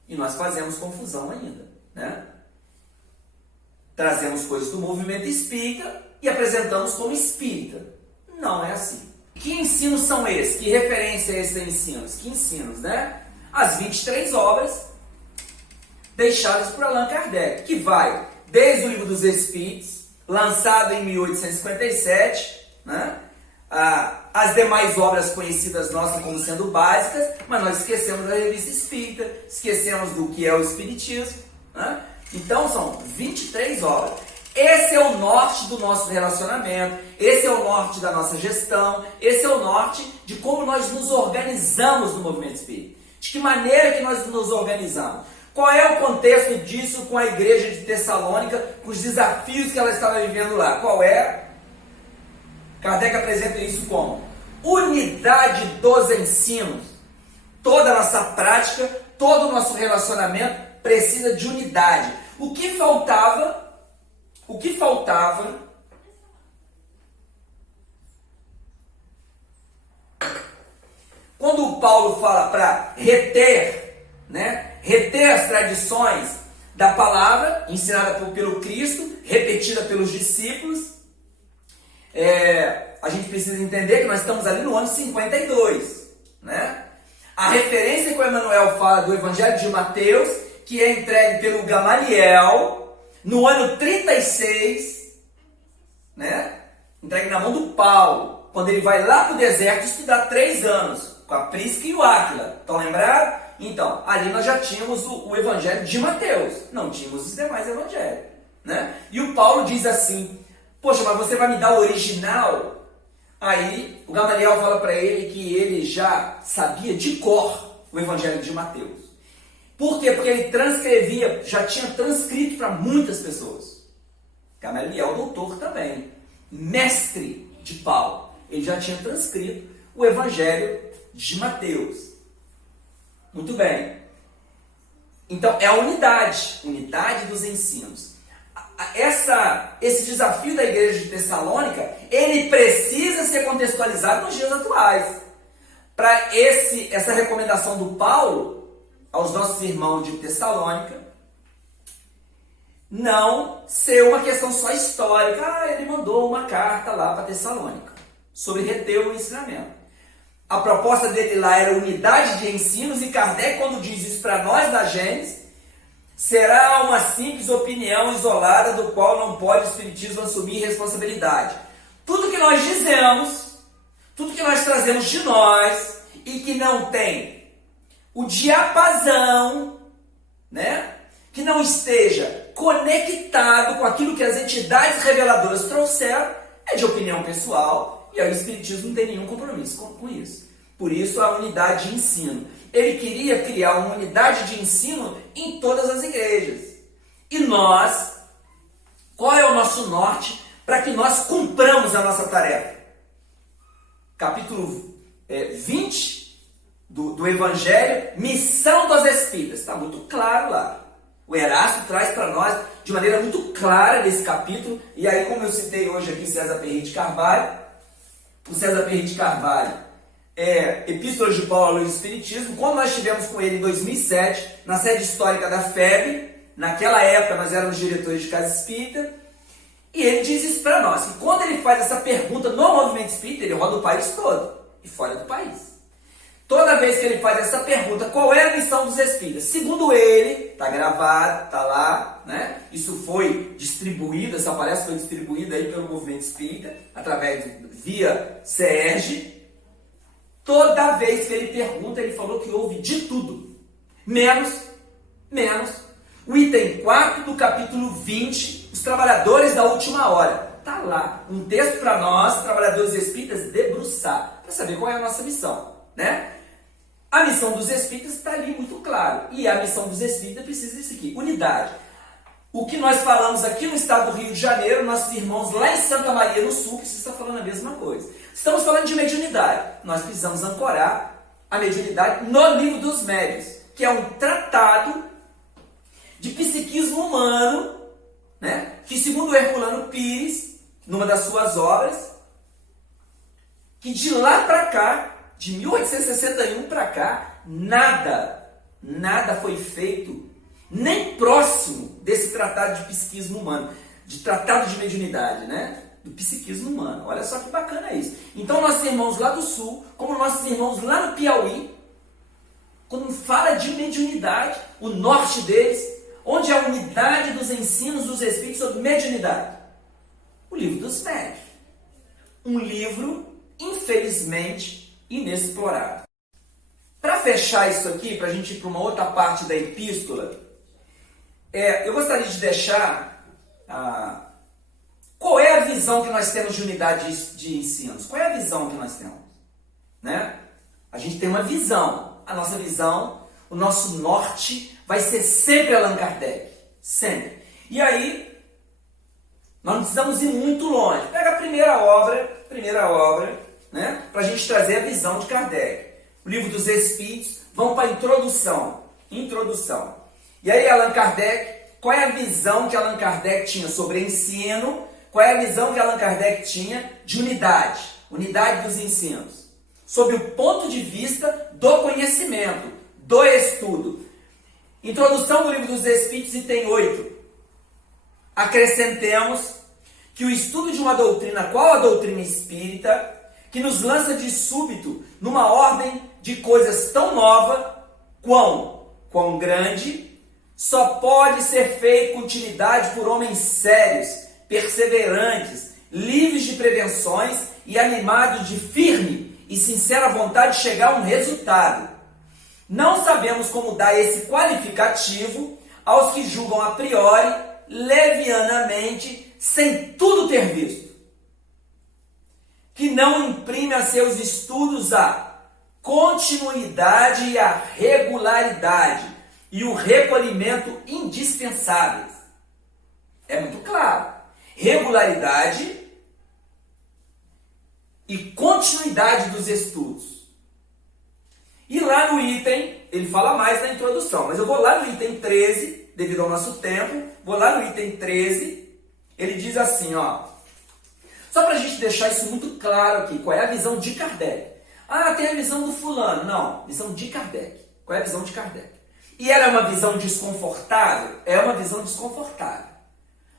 E nós fazemos confusão ainda, né? Trazemos coisas do movimento espírita e apresentamos como espírita. Não é assim. Que ensinos são esses? Que referência é esses ensinos? Que ensinos, né? As 23 obras deixadas por Allan Kardec, que vai desde o Livro dos Espíritos, lançado em 1857, né? As demais obras conhecidas nossas como sendo básicas, mas nós esquecemos da Revista Espírita, esquecemos do que é o Espiritismo, né? Então são 23 obras. Esse é o norte do nosso relacionamento, esse é o norte da nossa gestão, esse é o norte de como nós nos organizamos no movimento espírita. De que maneira que nós nos organizamos? Qual é o contexto disso com a igreja de Tessalônica, com os desafios que ela estava vivendo lá? Qual é? Kardec apresenta isso como unidade dos ensinos. Toda a nossa prática, todo o nosso relacionamento precisa de unidade. O que faltava? Quando o Paulo fala para reter lições da palavra, ensinada pelo Cristo, repetida pelos discípulos. A gente precisa entender que nós estamos ali no ano 52, né? A referência que o Emmanuel fala do Evangelho de Mateus, que é entregue pelo Gamaliel, no ano 36, né? Entregue na mão do Paulo, quando ele vai lá para o deserto estudar 3 anos, com a Prisca e o Áquila. Estão lembrados? Então, ali nós já tínhamos o Evangelho de Mateus, não tínhamos os demais evangelhos, né? E o Paulo diz assim, poxa, mas você vai me dar o original? Aí o Gamaliel fala para ele que ele já sabia de cor o Evangelho de Mateus. Por quê? Porque ele transcrevia, já tinha transcrito para muitas pessoas. Gamaliel, doutor também, mestre de Paulo. Ele já tinha transcrito o Evangelho de Mateus. Muito bem. Então é a unidade dos ensinos. Esse desafio da igreja de Tessalônica, ele precisa ser contextualizado nos dias atuais. Para essa recomendação do Paulo aos nossos irmãos de Tessalônica não ser uma questão só histórica. Ele mandou uma carta lá para Tessalônica sobre reter o ensinamento. A proposta dele lá era unidade de ensinos, e Kardec, quando diz isso para nós da Gênesis, será uma simples opinião isolada do qual não pode o Espiritismo assumir responsabilidade. Tudo que nós dizemos, tudo que nós trazemos de nós e que não tem o diapasão, né, que não esteja conectado com aquilo que as entidades reveladoras trouxeram, é de opinião pessoal, e o Espiritismo não tem nenhum compromisso com isso. Por isso a unidade de ensino. Ele queria criar uma unidade de ensino em todas as igrejas. E nós, qual é o nosso norte para que nós cumpramos a nossa tarefa? Capítulo 20 do Evangelho, missão dos Espíritas. Está muito claro lá. O Erasto traz para nós de maneira muito clara nesse capítulo. E aí, como eu citei hoje aqui César Perry de Carvalho, o César Perry de Carvalho, Epístolas de Paulo à Luz do Espiritismo, quando nós estivemos com ele em 2007, na sede histórica da FEB, naquela época nós éramos diretores de casa espírita, e ele diz isso para nós, que quando ele faz essa pergunta no movimento espírita, ele roda o país todo, e fora do país. Toda vez que ele faz essa pergunta, qual é a missão dos espíritas? Segundo ele, está gravado, está lá, né? Isso foi distribuído, essa palestra foi distribuída aí pelo movimento espírita, via SERJ. Toda vez que ele pergunta, ele falou que houve de tudo, menos o item 4 do capítulo 20, os trabalhadores da última hora. Está lá, um texto para nós, trabalhadores espíritas, debruçar, para saber qual é a nossa missão, né? A missão dos espíritas está ali muito claro, e a missão dos espíritas precisa disso aqui, unidade. O que nós falamos aqui no estado do Rio de Janeiro, nossos irmãos lá em Santa Maria no Sul, precisam estar falando a mesma coisa. Estamos falando de mediunidade. Nós precisamos ancorar a mediunidade no Livro dos Médiuns, que é um tratado de psiquismo humano, né? Que segundo Herculano Pires, numa das suas obras, que de lá para cá, de 1861 para cá, nada foi feito nem próximo desse tratado de psiquismo humano, de tratado de mediunidade, né? Do psiquismo humano. Olha só que bacana isso. Então, nossos irmãos lá do Sul, como nossos irmãos lá no Piauí, quando fala de mediunidade, o norte deles, onde é a unidade dos ensinos dos Espíritos sobre mediunidade? O Livro dos Médiuns. Um livro, infelizmente, inexplorado. Para fechar isso aqui, para a gente ir para uma outra parte da epístola, eu gostaria de deixar qual é a visão que nós temos de unidade de ensinos. Qual é a visão que nós temos? Né? A gente tem uma visão. A nossa visão, o nosso norte vai ser sempre Allan Kardec. Sempre. E aí, nós não precisamos ir muito longe. Pega a primeira obra, né? Para a gente trazer a visão de Kardec. O Livro dos Espíritos, vamos para a introdução. E aí, Allan Kardec, qual é a visão que Allan Kardec tinha sobre ensino? Qual é a visão que Allan Kardec tinha de unidade dos ensinos? Sob o ponto de vista do conhecimento, do estudo. Introdução do Livro dos Espíritos, item 8. Acrescentemos que o estudo de uma doutrina, qual a doutrina espírita, que nos lança de súbito numa ordem de coisas tão nova, quão grande, só pode ser feito com utilidade por homens sérios, perseverantes, livres de prevenções e animados de firme e sincera vontade de chegar a um resultado. Não sabemos como dar esse qualificativo aos que julgam a priori, levianamente, sem tudo ter visto. Que não imprime a seus estudos a continuidade e a regularidade e o recolhimento indispensáveis. É muito claro. Regularidade e continuidade dos estudos. E lá no item, ele fala mais na introdução, mas eu vou lá no item 13, devido ao nosso tempo, vou lá no item 13, ele diz assim, ó, só para a gente deixar isso muito claro aqui, qual é a visão de Kardec. Ah, tem a visão do fulano. Não, visão de Kardec. Qual é a visão de Kardec? E ela é uma visão desconfortável? É uma visão desconfortável.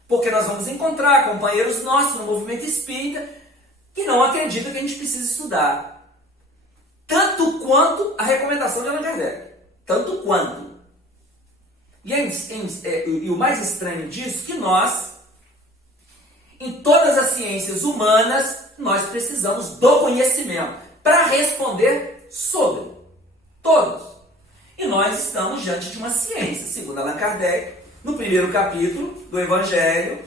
Porque nós vamos encontrar companheiros nossos no movimento espírita que não acreditam que a gente precisa estudar. Tanto quanto a recomendação de Allan Kardec. Tanto quanto. E o mais estranho disso é que nós, em todas as ciências humanas, nós precisamos do conhecimento para responder sobre todos. E nós estamos diante de uma ciência, segundo Allan Kardec, no primeiro capítulo do Evangelho.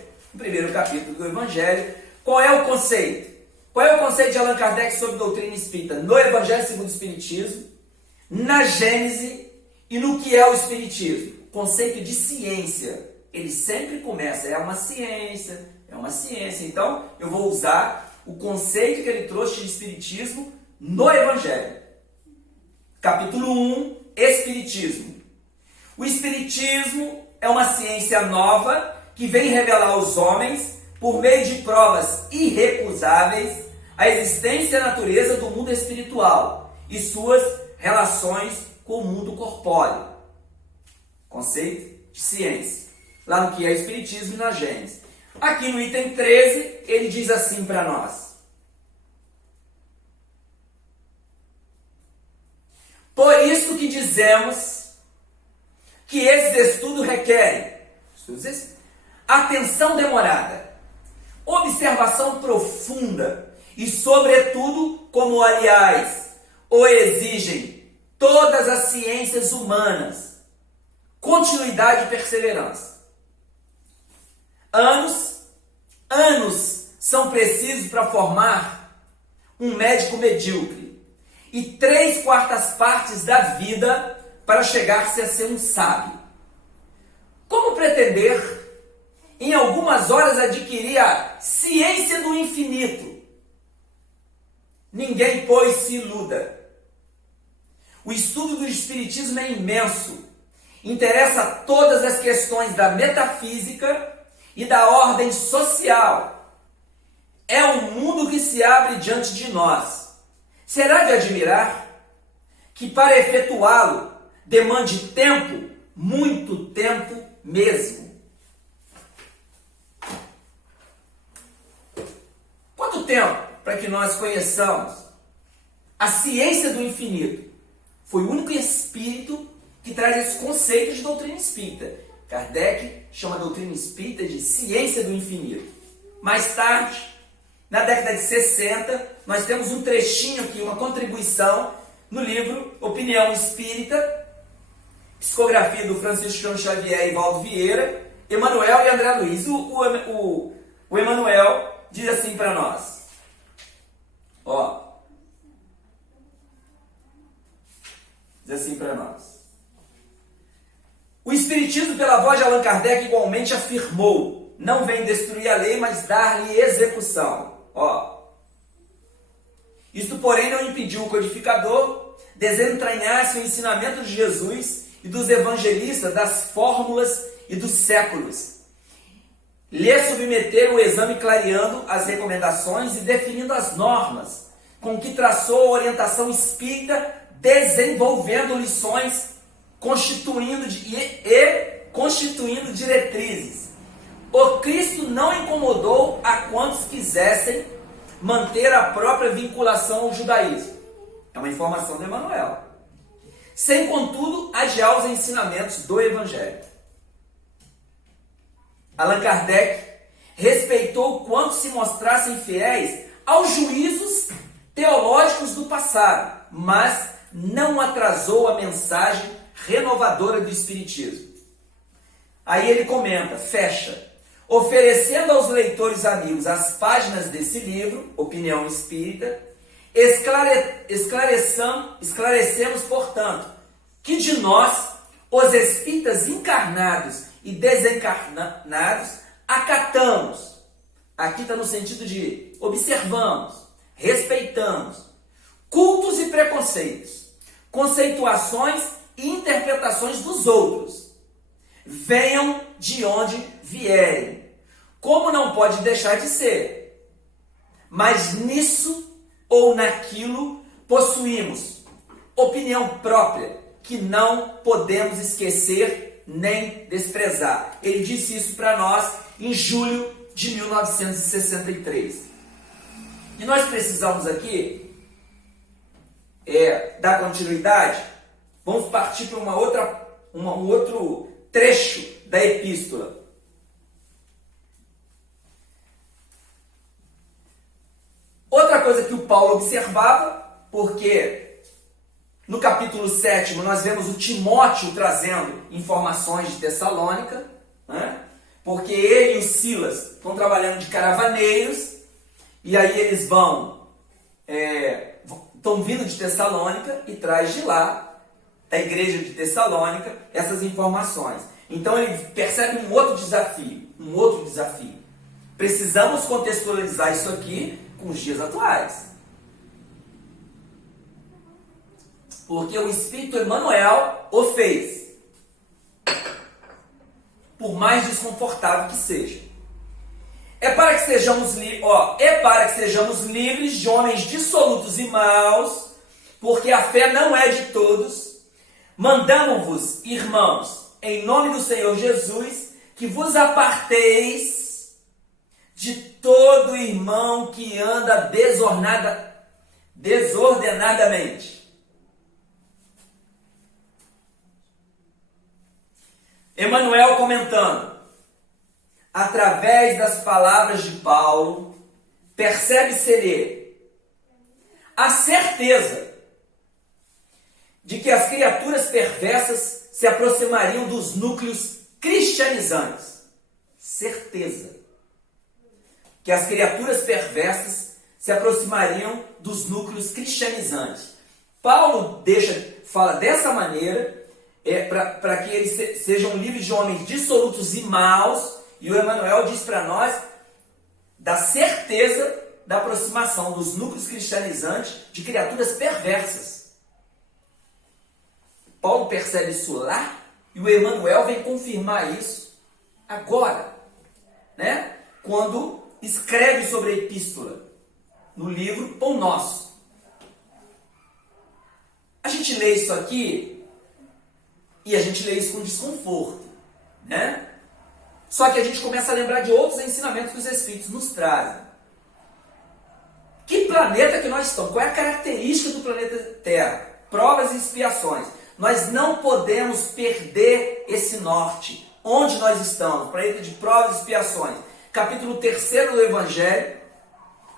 Qual é o conceito? Qual é o conceito de Allan Kardec sobre doutrina espírita? No Evangelho segundo o Espiritismo, na Gênese e no que é o Espiritismo. Conceito de ciência. Ele sempre começa, é uma ciência. Então, eu vou usar o conceito que ele trouxe de Espiritismo no Evangelho. Capítulo 1, Espiritismo. O Espiritismo é uma ciência nova que vem revelar aos homens, por meio de provas irrecusáveis, a existência e a natureza do mundo espiritual e suas relações com o mundo corpóreo. Conceito de ciência. Lá no que é Espiritismo e na Gênese. Aqui no item 13, ele diz assim para nós. Por isso que dizemos que esses estudos requerem atenção demorada, observação profunda e, sobretudo, como aliás o exigem todas as ciências humanas, continuidade e perseverança. Anos são precisos para formar um médico medíocre e 3/4 partes da vida para chegar-se a ser um sábio. Como pretender, em algumas horas, adquirir a ciência do infinito? Ninguém, pois, se iluda. O estudo do Espiritismo é imenso. Interessa a todas as questões da metafísica e da ordem social. É um mundo que se abre diante de nós. Será de admirar que para efetuá-lo demande tempo, muito tempo mesmo. Quanto tempo para que nós conheçamos a ciência do infinito? Foi o único espírito que traz esse conceito de doutrina espírita. Kardec chama a doutrina espírita de ciência do infinito. Mais tarde, na década de 60, nós temos um trechinho aqui, uma contribuição no livro Opinião Espírita, psicografia do Francisco Xavier e Valdo Vieira, Emanuel e André Luiz. O Emanuel diz assim para nós. Diz assim para nós. O Espiritismo, pela voz de Allan Kardec, igualmente afirmou: não vem destruir a lei, mas dar-lhe execução. Isto, porém, não impediu o codificador desentranhar-se o ensinamento de Jesus e dos evangelistas, das fórmulas e dos séculos. Lhe submeter o exame clareando as recomendações e definindo as normas, com que traçou a orientação espírita, desenvolvendo lições constituindo diretrizes. O Cristo não incomodou a quantos quisessem manter a própria vinculação ao judaísmo. É uma informação de Emmanuel. Sem, contudo, adiar os ensinamentos do Evangelho. Allan Kardec respeitou quantos se mostrassem fiéis aos juízos teológicos do passado, mas não atrasou a mensagem renovadora do Espiritismo. Aí ele comenta, fecha, oferecendo aos leitores amigos as páginas desse livro, Opinião Espírita, esclarecemos, portanto, que de nós, os espíritas encarnados e desencarnados, acatamos, aqui está no sentido de observamos, respeitamos, cultos e preconceitos, conceituações e interpretações dos outros, venham de onde vierem, como não pode deixar de ser, mas nisso ou naquilo possuímos opinião própria que não podemos esquecer nem desprezar. Ele disse isso para nós em julho de 1963. E nós precisamos aqui dar continuidade. Vamos partir para um outro trecho da epístola. Outra coisa que o Paulo observava, porque no capítulo 7 nós vemos o Timóteo trazendo informações de Tessalônica, né? Porque ele e o Silas estão trabalhando de caravaneiros, e aí eles estão vindo de Tessalônica e traz de lá, da igreja de Tessalônica, essas informações. Então ele percebe um outro desafio. Precisamos contextualizar isso aqui com os dias atuais. Porque o Espírito Emmanuel o fez. Por mais desconfortável que seja. É para que sejamos livres de homens dissolutos e maus, porque a fé não é de todos. Mandamos-vos, irmãos, em nome do Senhor Jesus, que vos aparteis de todo irmão que anda desordenadamente. Emmanuel comentando, através das palavras de Paulo, percebe-se a certeza de que as criaturas perversas se aproximariam dos núcleos cristianizantes. Certeza. Que as criaturas perversas se aproximariam dos núcleos cristianizantes. Paulo fala dessa maneira, para que eles sejam livres de homens dissolutos e maus, e o Emmanuel diz para nós da certeza da aproximação dos núcleos cristianizantes de criaturas perversas. Paulo percebe isso lá, e o Emmanuel vem confirmar isso agora, né? Quando escreve sobre a epístola, no livro Pão Nosso. A gente lê isso aqui, e a gente lê isso com desconforto, né? Só que a gente começa a lembrar de outros ensinamentos que os Espíritos nos trazem. Que planeta que nós estamos? Qual é a característica do planeta Terra? Provas e expiações. Nós não podemos perder esse norte. Onde nós estamos? Planeta de provas e expiações. Capítulo 3 do Evangelho.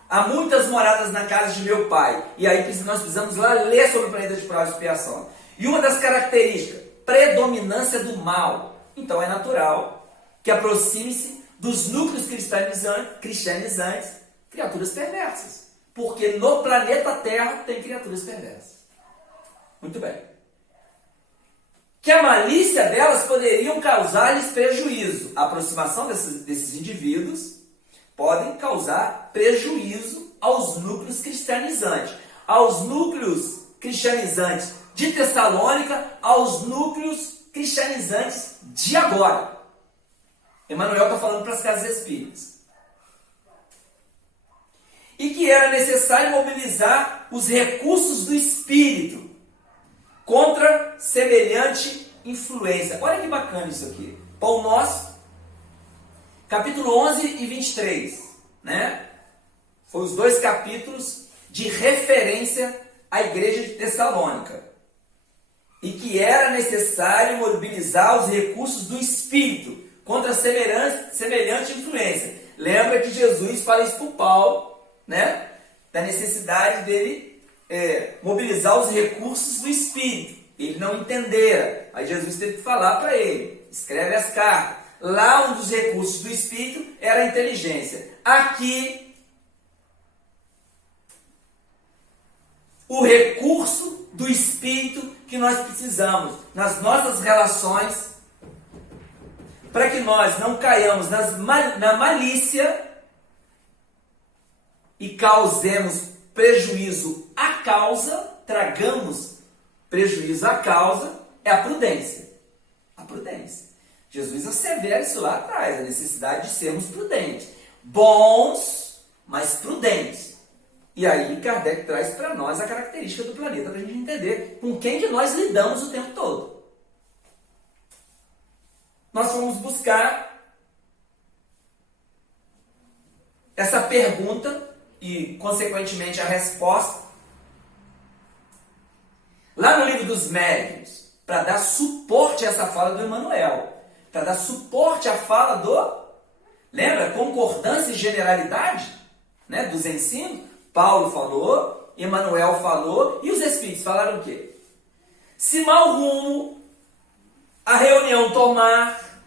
Há muitas moradas na casa de meu Pai. E aí nós precisamos lá ler sobre o planeta de provas e expiações. E uma das características, predominância do mal. Então é natural que aproxime-se dos núcleos cristianizantes criaturas perversas. Porque no planeta Terra tem criaturas perversas. Muito bem. Que a malícia delas poderiam causar-lhes prejuízo. A aproximação desses indivíduos podem causar prejuízo aos núcleos cristianizantes. Aos núcleos cristianizantes de Tessalônica, aos núcleos cristianizantes de agora. Emmanuel está falando para as casas espíritas. E que era necessário mobilizar os recursos do espírito contra semelhante influência. Olha que bacana isso aqui. Pão Nosso, capítulo 11 e 23, né? Foi os dois capítulos de referência à igreja de Tessalônica. E que era necessário mobilizar os recursos do Espírito contra semelhante influência. Lembra que Jesus fala isso para o Paulo, né? Da necessidade dele mobilizar os recursos do Espírito. Ele não entendera. Aí Jesus teve que falar para ele. Escreve as cartas. Lá um dos recursos do Espírito era a inteligência. Aqui, o recurso do Espírito que nós precisamos nas nossas relações, para que nós não caiamos na malícia e causemos prejuízo à causa, tragamos prejuízo à causa, é a prudência. A prudência. Jesus assevera isso lá atrás, a necessidade de sermos prudentes. Bons, mas prudentes. E aí Kardec traz para nós a característica do planeta, para a gente entender com quem que nós lidamos o tempo todo. Nós vamos buscar essa pergunta e, consequentemente, a resposta lá no Livro dos Médiuns, para dar suporte a essa fala do Emmanuel, para dar suporte à fala do... Lembra? Concordância e generalidade, né, dos ensinos. Paulo falou, Emmanuel falou, e os Espíritos falaram o quê? Se mau rumo a reunião tomar,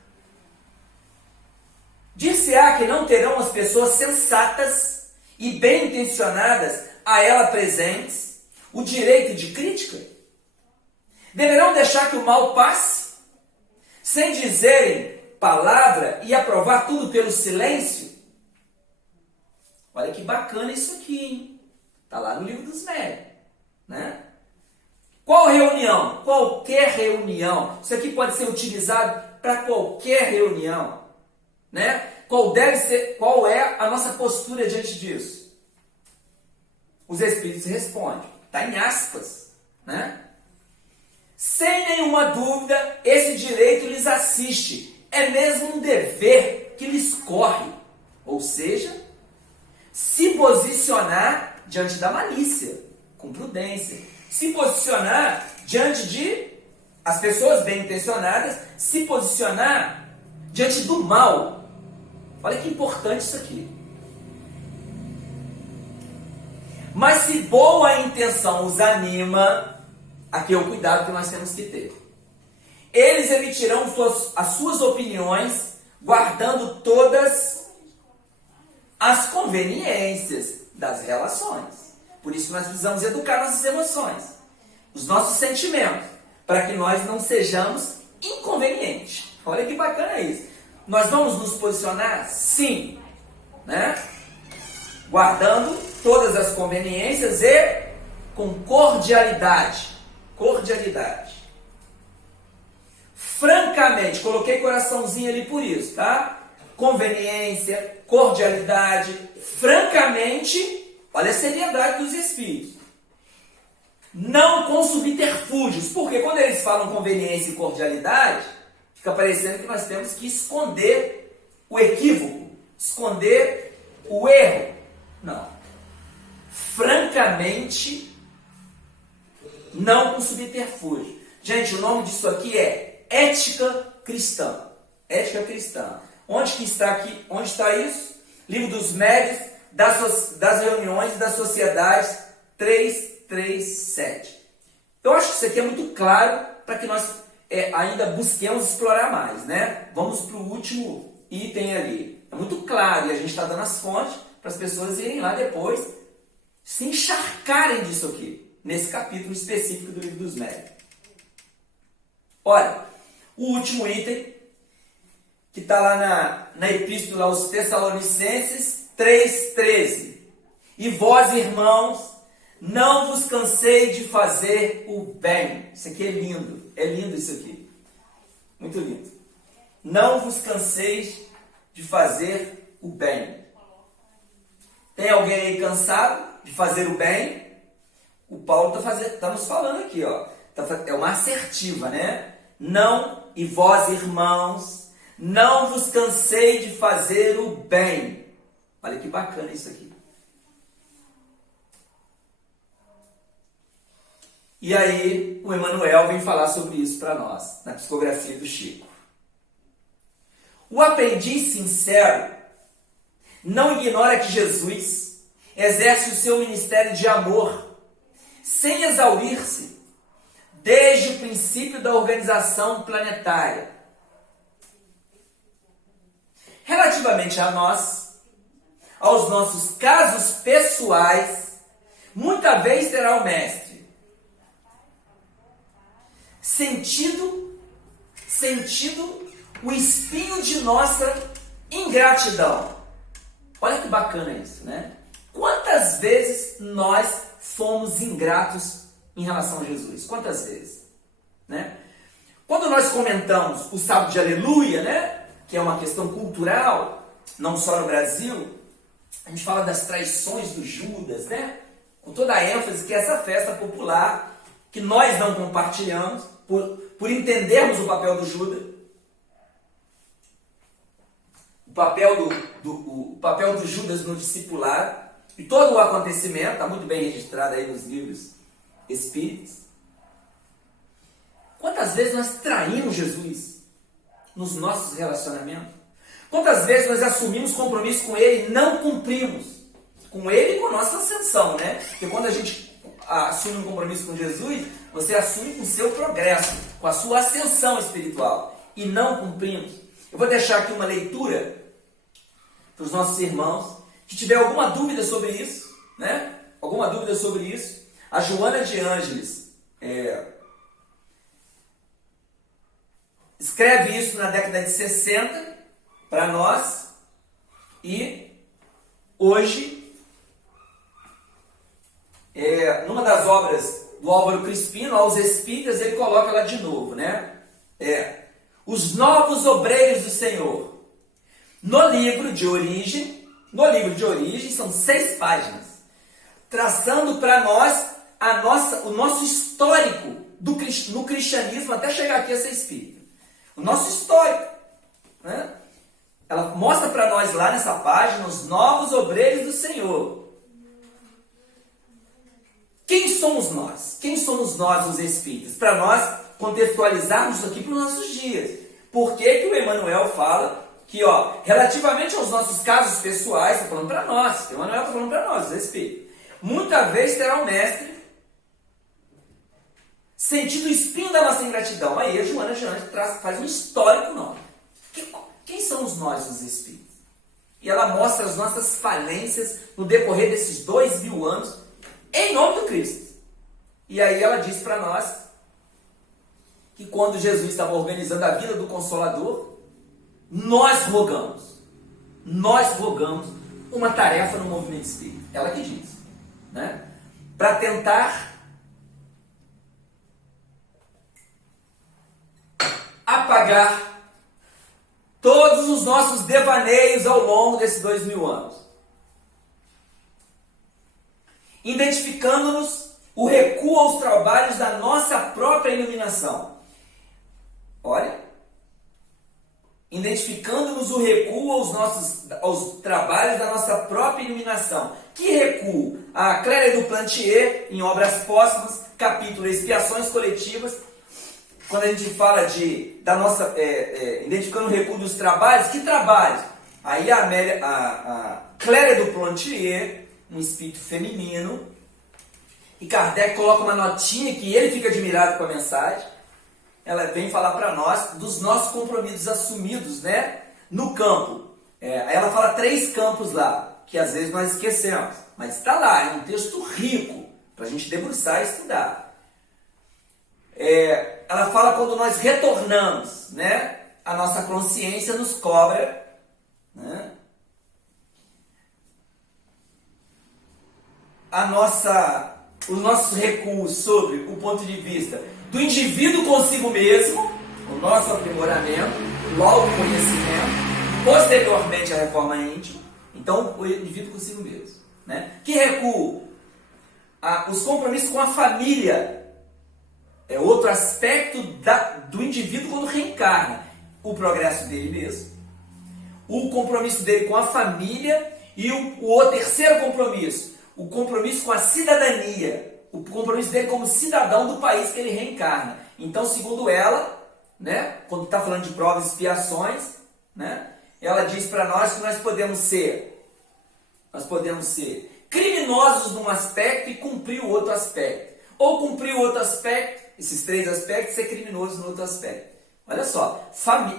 dir-se-á que não terão as pessoas sensatas e bem-intencionadas a ela presentes o direito de crítica? Deverão deixar que o mal passe, sem dizerem palavra e aprovar tudo pelo silêncio? Olha que bacana isso aqui, hein? Está lá no Livro dos Médiuns, né? Qual reunião? Qualquer reunião. Isso aqui pode ser utilizado para qualquer reunião, né? Qual é a nossa postura diante disso? Os Espíritos respondem. Está em aspas, né? Sem nenhuma dúvida, esse direito lhes assiste. É mesmo um dever que lhes corre. Ou seja, se posicionar diante da malícia, com prudência. Se posicionar diante de as pessoas bem intencionadas, se posicionar diante do mal. Olha que importante isso aqui. Mas se boa intenção os anima, aqui é o cuidado que nós temos que ter. Eles emitirão as suas opiniões, guardando todas as conveniências das relações. Por isso nós precisamos educar nossas emoções, os nossos sentimentos, para que nós não sejamos inconvenientes. Olha que bacana isso. Nós vamos nos posicionar? Sim, né? Guardando todas as conveniências e com cordialidade. Cordialidade. Francamente, coloquei coraçãozinho ali por isso, tá? Conveniência, cordialidade, francamente, olha a seriedade dos Espíritos. Não com subterfúgios, porque quando eles falam conveniência e cordialidade, fica parecendo que nós temos que esconder o equívoco, esconder o erro. Não. Francamente, não com subterfúgio. Gente, o nome disso aqui é ética cristã. Ética cristã. Onde que está aqui? Onde está isso? Livro dos Médiuns, das reuniões e das sociedades 337. Eu acho que isso aqui é muito claro para que nós ainda busquemos explorar mais, né? Vamos para o último item ali. É muito claro e a gente está dando as fontes para as pessoas irem lá depois se encharcarem disso aqui, nesse capítulo específico do Livro dos Médiuns. Olha, o último item, que está lá na Epístola aos Tessalonicenses 3,13. E vós, irmãos, não vos cansei de fazer o bem. Isso aqui é lindo isso aqui. Muito lindo. Não vos canseis de fazer o bem. Tem alguém aí cansado de fazer o bem? O Paulo está nos falando aqui, ó. É uma assertiva, né? não, e vós, irmãos, não vos cansei de fazer o bem. Olha que bacana isso aqui. E aí, o Emmanuel vem falar sobre isso para nós, na psicografia do Chico. O aprendiz sincero não ignora que Jesus exerce o seu ministério de amor, sem exaurir-se, desde o princípio da organização planetária. Relativamente a nós, aos nossos casos pessoais, muita vez terá o Mestre sentido o espinho de nossa ingratidão. Olha que bacana isso, né? Quantas vezes nós fomos ingratos em relação a Jesus? Quantas vezes? Né? Quando nós comentamos o sábado de aleluia, né? Que é uma questão cultural, não só no Brasil, a gente fala das traições do Judas, né? Com toda a ênfase que é essa festa popular, que nós não compartilhamos, por entendermos o papel do Judas, o papel do Judas no discipulado, e todo o acontecimento, está muito bem registrado aí nos livros espíritas. Quantas vezes nós traímos Jesus nos nossos relacionamentos? Quantas vezes nós assumimos compromisso com Ele e não cumprimos? Com Ele e com a nossa ascensão, né? Porque quando a gente assume um compromisso com Jesus, você assume com o seu progresso, com a sua ascensão espiritual, e não cumprimos. Eu vou deixar aqui uma leitura para os nossos irmãos que tiver alguma dúvida sobre isso, né? Alguma dúvida sobre isso. A Joana de Ângeles escreve isso na década de 60 para nós, e hoje, numa das obras do Álvaro Crispino, aos Espíritas, ele coloca lá de novo, né? Os novos obreiros do Senhor. No livro de origem, são 6 páginas, traçando para nós o nosso histórico no cristianismo, até chegar aqui a ser espírita. O nosso histórico, né? Ela mostra para nós lá nessa página os novos obreiros do Senhor. Quem somos nós? Quem somos nós, os espíritas? Para nós contextualizarmos isso aqui para os nossos dias. Por que que o Emmanuel fala que, relativamente aos nossos casos pessoais, está falando para nós, o Emmanuel está falando para nós, os espíritos, muita vez terá o mestre sentido o espinho da nossa ingratidão. Aí a Joana faz um histórico nome. Quem somos nós, os espíritos? E ela mostra as nossas falências no decorrer desses 2000 anos, em nome do Cristo. E aí ela diz para nós que quando Jesus estava organizando a vida do Consolador, nós rogamos uma tarefa no movimento espírita. Ela que diz, né? Para tentar apagar todos os nossos devaneios ao longo desses 2000 anos, identificando-nos o recuo aos trabalhos da nossa própria iluminação. Olha, identificando-nos o recuo aos trabalhos da nossa própria iluminação. Que recuo? A Clélia do Plantier, em Obras Póstumas, capítulo Expiações Coletivas, quando a gente fala identificando o recuo dos trabalhos, que trabalhos? Aí a Clélia do Plantier, um espírito feminino, e Kardec coloca uma notinha que ele fica admirado com a mensagem. Ela vem falar para nós dos nossos compromissos assumidos, né, no campo. Aí ela fala 3 campos lá, que às vezes nós esquecemos, mas está lá, é um texto rico para a gente debruçar e estudar. Ela fala quando nós retornamos, né, a nossa consciência nos cobra, né, os nossos recuos sobre o ponto de vista do indivíduo consigo mesmo, o nosso aprimoramento, logo o conhecimento, posteriormente a reforma íntima, então o indivíduo consigo mesmo, né? Que recuo? Os compromissos com a família, é outro aspecto do indivíduo quando reencarna. O progresso dele mesmo, o compromisso dele com a família e o terceiro compromisso, o compromisso com a cidadania, o compromisso dele como cidadão do país que ele reencarna. Então, segundo ela, né, quando está falando de provas e expiações, né, ela diz para nós que nós podemos ser criminosos num aspecto e cumprir o outro aspecto. Ou cumprir o outro aspecto, esses três aspectos, ser criminoso no outro aspecto. Olha só,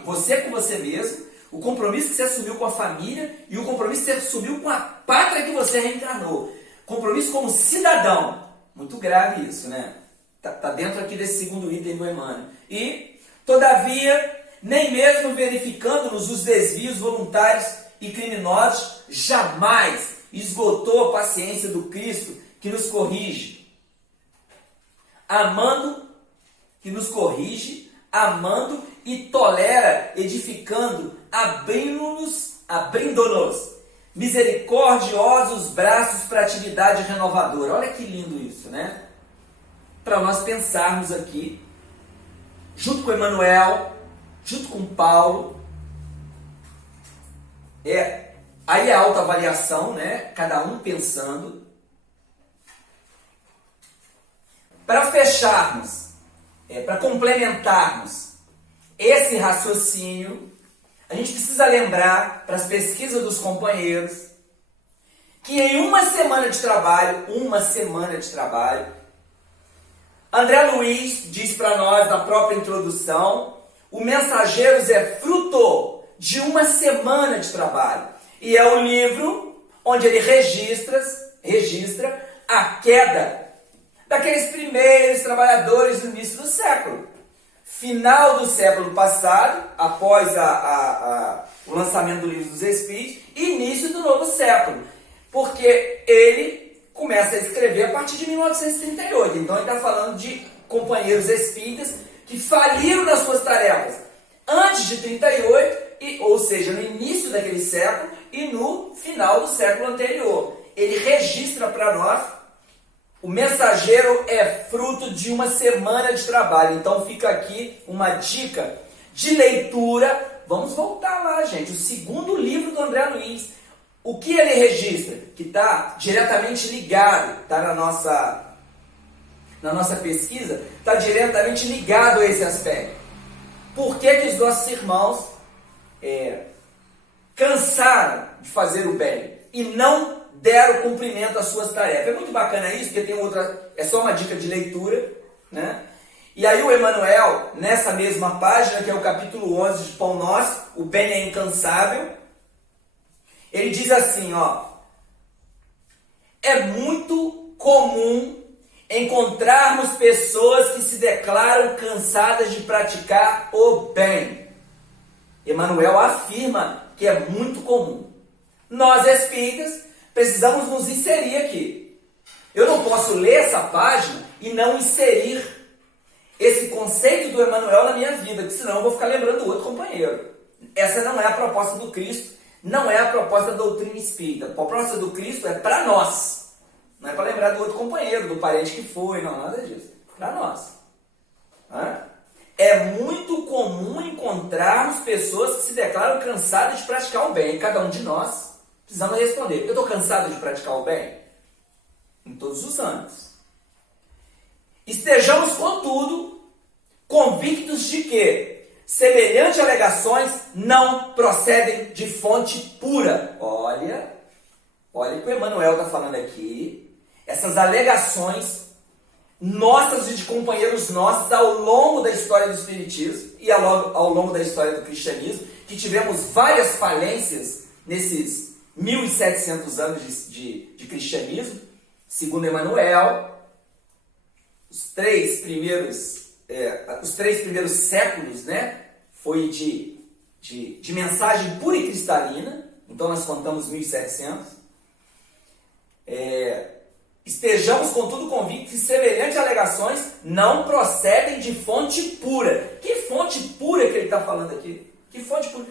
você com você mesmo, o compromisso que você assumiu com a família e o compromisso que você assumiu com a pátria que você reencarnou. Compromisso como cidadão. Muito grave isso, né? Tá dentro aqui desse segundo item do Emmanuel. E, todavia, nem mesmo verificando-nos os desvios voluntários e criminosos, jamais esgotou a paciência do Cristo que nos corrige, amando e tolera, edificando, abrindo-nos misericordiosos braços para atividade renovadora. Olha que lindo isso, né? Para nós pensarmos aqui, junto com Emmanuel, junto com Paulo, aí a autoavaliação, né? Cada um pensando. Para fecharmos, para complementarmos esse raciocínio, a gente precisa lembrar, para as pesquisas dos companheiros, que em uma semana de trabalho, André Luiz diz para nós, na própria introdução, o Mensageiros é fruto de uma semana de trabalho. E é o livro onde ele registra a queda daqueles primeiros trabalhadores do início do século. Final do século passado, após o lançamento do Livro dos Espíritos, e início do novo século. Porque ele começa a escrever a partir de 1938. Então ele está falando de companheiros espíritas que faliram nas suas tarefas antes de 38, ou seja, no início daquele século e no final do século anterior. Ele registra para nós: o Mensageiro é fruto de uma semana de trabalho. Então fica aqui uma dica de leitura. Vamos voltar lá, gente. O segundo livro do André Luiz. O que ele registra? Que está diretamente ligado, está na nossa pesquisa, está diretamente ligado a esse aspecto. Por que os nossos irmãos cansaram de fazer o bem e não deram cumprimento às suas tarefas? É muito bacana isso, porque tem outra, é só uma dica de leitura, né? E aí o Emmanuel, nessa mesma página, que é o capítulo 11 de Pão Nosso, o bem é incansável, ele diz assim, ó: é muito comum encontrarmos pessoas que se declaram cansadas de praticar o bem. Emmanuel afirma que é muito comum. Nós espíritas precisamos nos inserir aqui. Eu não posso ler essa página e não inserir esse conceito do Emmanuel na minha vida, porque senão eu vou ficar lembrando do outro companheiro. Essa não é a proposta do Cristo, não é a proposta da doutrina espírita. A proposta do Cristo é para nós. Não é para lembrar do outro companheiro, do parente que foi, não, nada disso. Para nós. É muito comum encontrarmos pessoas que se declaram cansadas de praticar o bem. E cada um de nós precisamos responder: eu estou cansado de praticar o bem? Em todos os âmbitos. Estejamos, contudo, convictos de que semelhantes alegações não procedem de fonte pura. Olha o que o Emmanuel está falando aqui. Essas alegações nossas e de companheiros nossos ao longo da história do Espiritismo e ao longo da história do cristianismo, que tivemos várias falências nesses 1700 anos de cristianismo, segundo Emmanuel. Os três primeiros séculos, né, foi de mensagem pura e cristalina. Então nós contamos 1700. Estejamos, contudo, convictos que semelhantes alegações não procedem de fonte pura. Que fonte pura que ele está falando aqui? Que fonte pura?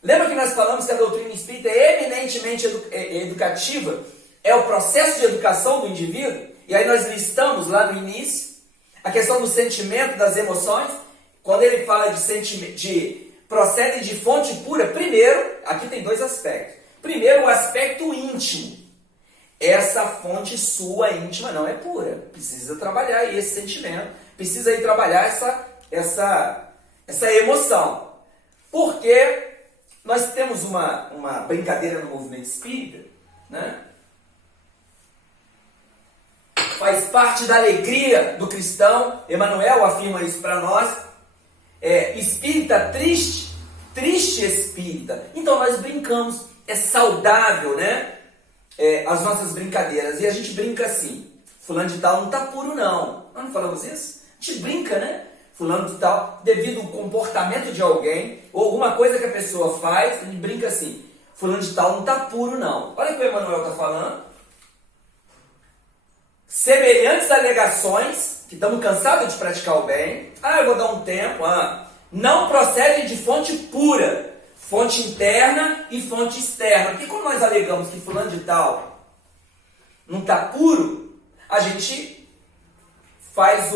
Lembra que nós falamos que a doutrina espírita é eminentemente educativa? É o processo de educação do indivíduo? E aí nós listamos lá no início A questão do sentimento, das emoções, quando ele fala de sentimento, procede de fonte pura, primeiro, aqui tem dois aspectos. Primeiro, o aspecto íntimo. Essa fonte sua íntima não é pura. Precisa trabalhar aí esse sentimento, precisa aí trabalhar essa emoção. Porque nós temos uma brincadeira no movimento espírita, né? Faz parte da alegria do cristão, Emmanuel afirma isso para nós, espírita triste, triste espírita. Então nós brincamos, é saudável, né? As nossas brincadeiras, e a gente brinca assim, fulano de tal não está puro não, nós não falamos isso? A gente brinca, né? Fulano de tal, devido ao comportamento de alguém, ou alguma coisa que a pessoa faz, a gente brinca assim, fulano de tal não está puro não. Olha o que o Emmanuel está falando. Semelhantes alegações, que estamos cansados de praticar o bem, eu vou dar um tempo, não procedem de fonte pura, fonte interna e fonte externa. Porque quando nós alegamos que fulano de tal não está puro, a gente faz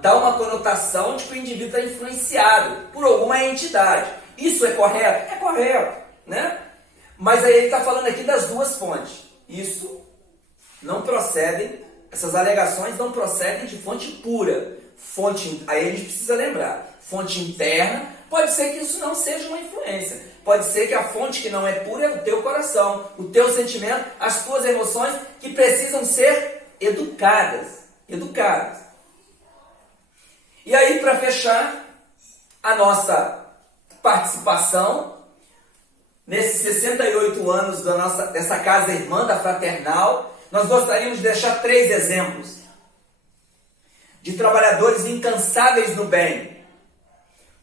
dá uma conotação de que o indivíduo está influenciado por alguma entidade. Isso é correto? É correto, né? Mas aí ele está falando aqui das duas fontes. Isso não procedem, essas alegações não procedem de fonte pura. Aí a gente precisa lembrar, fonte interna, pode ser que isso não seja uma influência. Pode ser que a fonte que não é pura é o teu coração, o teu sentimento, as tuas emoções que precisam ser educadas. E aí, para fechar a nossa participação, nesses 68 anos dessa casa irmã, da Fraternal, nós gostaríamos de deixar 3 exemplos de trabalhadores incansáveis no bem.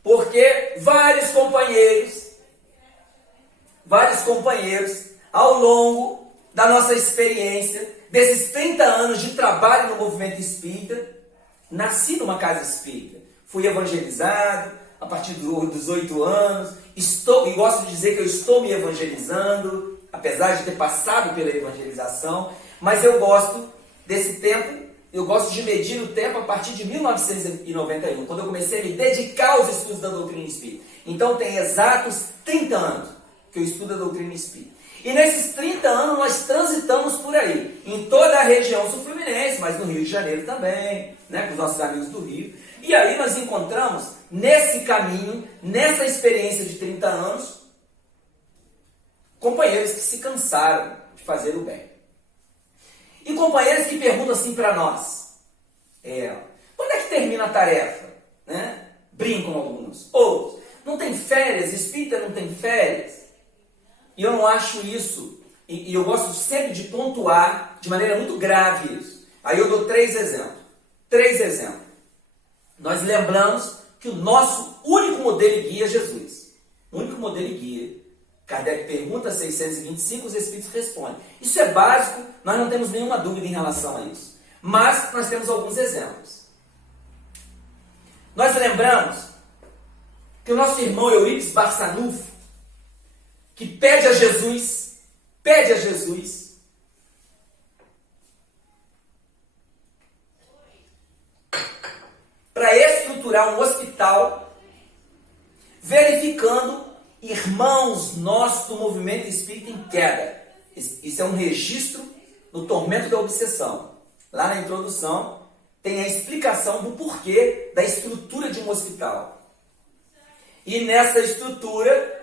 Porque vários companheiros, ao longo da nossa experiência, desses 30 anos de trabalho no movimento espírita, nasci numa casa espírita. Fui evangelizado a partir dos 8 anos, e gosto de dizer que eu estou me evangelizando, apesar de ter passado pela evangelização, mas eu gosto desse tempo, eu gosto de medir o tempo a partir de 1991, quando eu comecei a me dedicar aos estudos da doutrina espírita. Então tem exatos 30 anos que eu estudo a doutrina espírita. E nesses 30 anos nós transitamos por aí, em toda a região sul-fluminense, mas no Rio de Janeiro também, né, com os nossos amigos do Rio. E aí nós encontramos, nesse caminho, nessa experiência de 30 anos, companheiros que se cansaram de fazer o bem. E companheiros que perguntam assim para nós, quando é que termina a tarefa? Né? Brincam alguns. Outros, não tem férias, espírita não tem férias. E eu não acho isso, e eu gosto sempre de pontuar de maneira muito grave isso. Aí eu dou 3 exemplos. 3 exemplos. Nós lembramos que o nosso único modelo e guia é Jesus. O único modelo e guia. Kardec pergunta 625, os Espíritos respondem. Isso é básico, nós não temos nenhuma dúvida em relação a isso. Mas nós temos alguns exemplos. Nós lembramos que o nosso irmão Eurípides Barçanufo, que pede a Jesus, para estruturar um hospital, verificando irmãos nossos do movimento espírita em queda. Isso é um registro no Tormento da Obsessão. Lá na introdução tem a explicação do porquê da estrutura de um hospital. E nessa estrutura,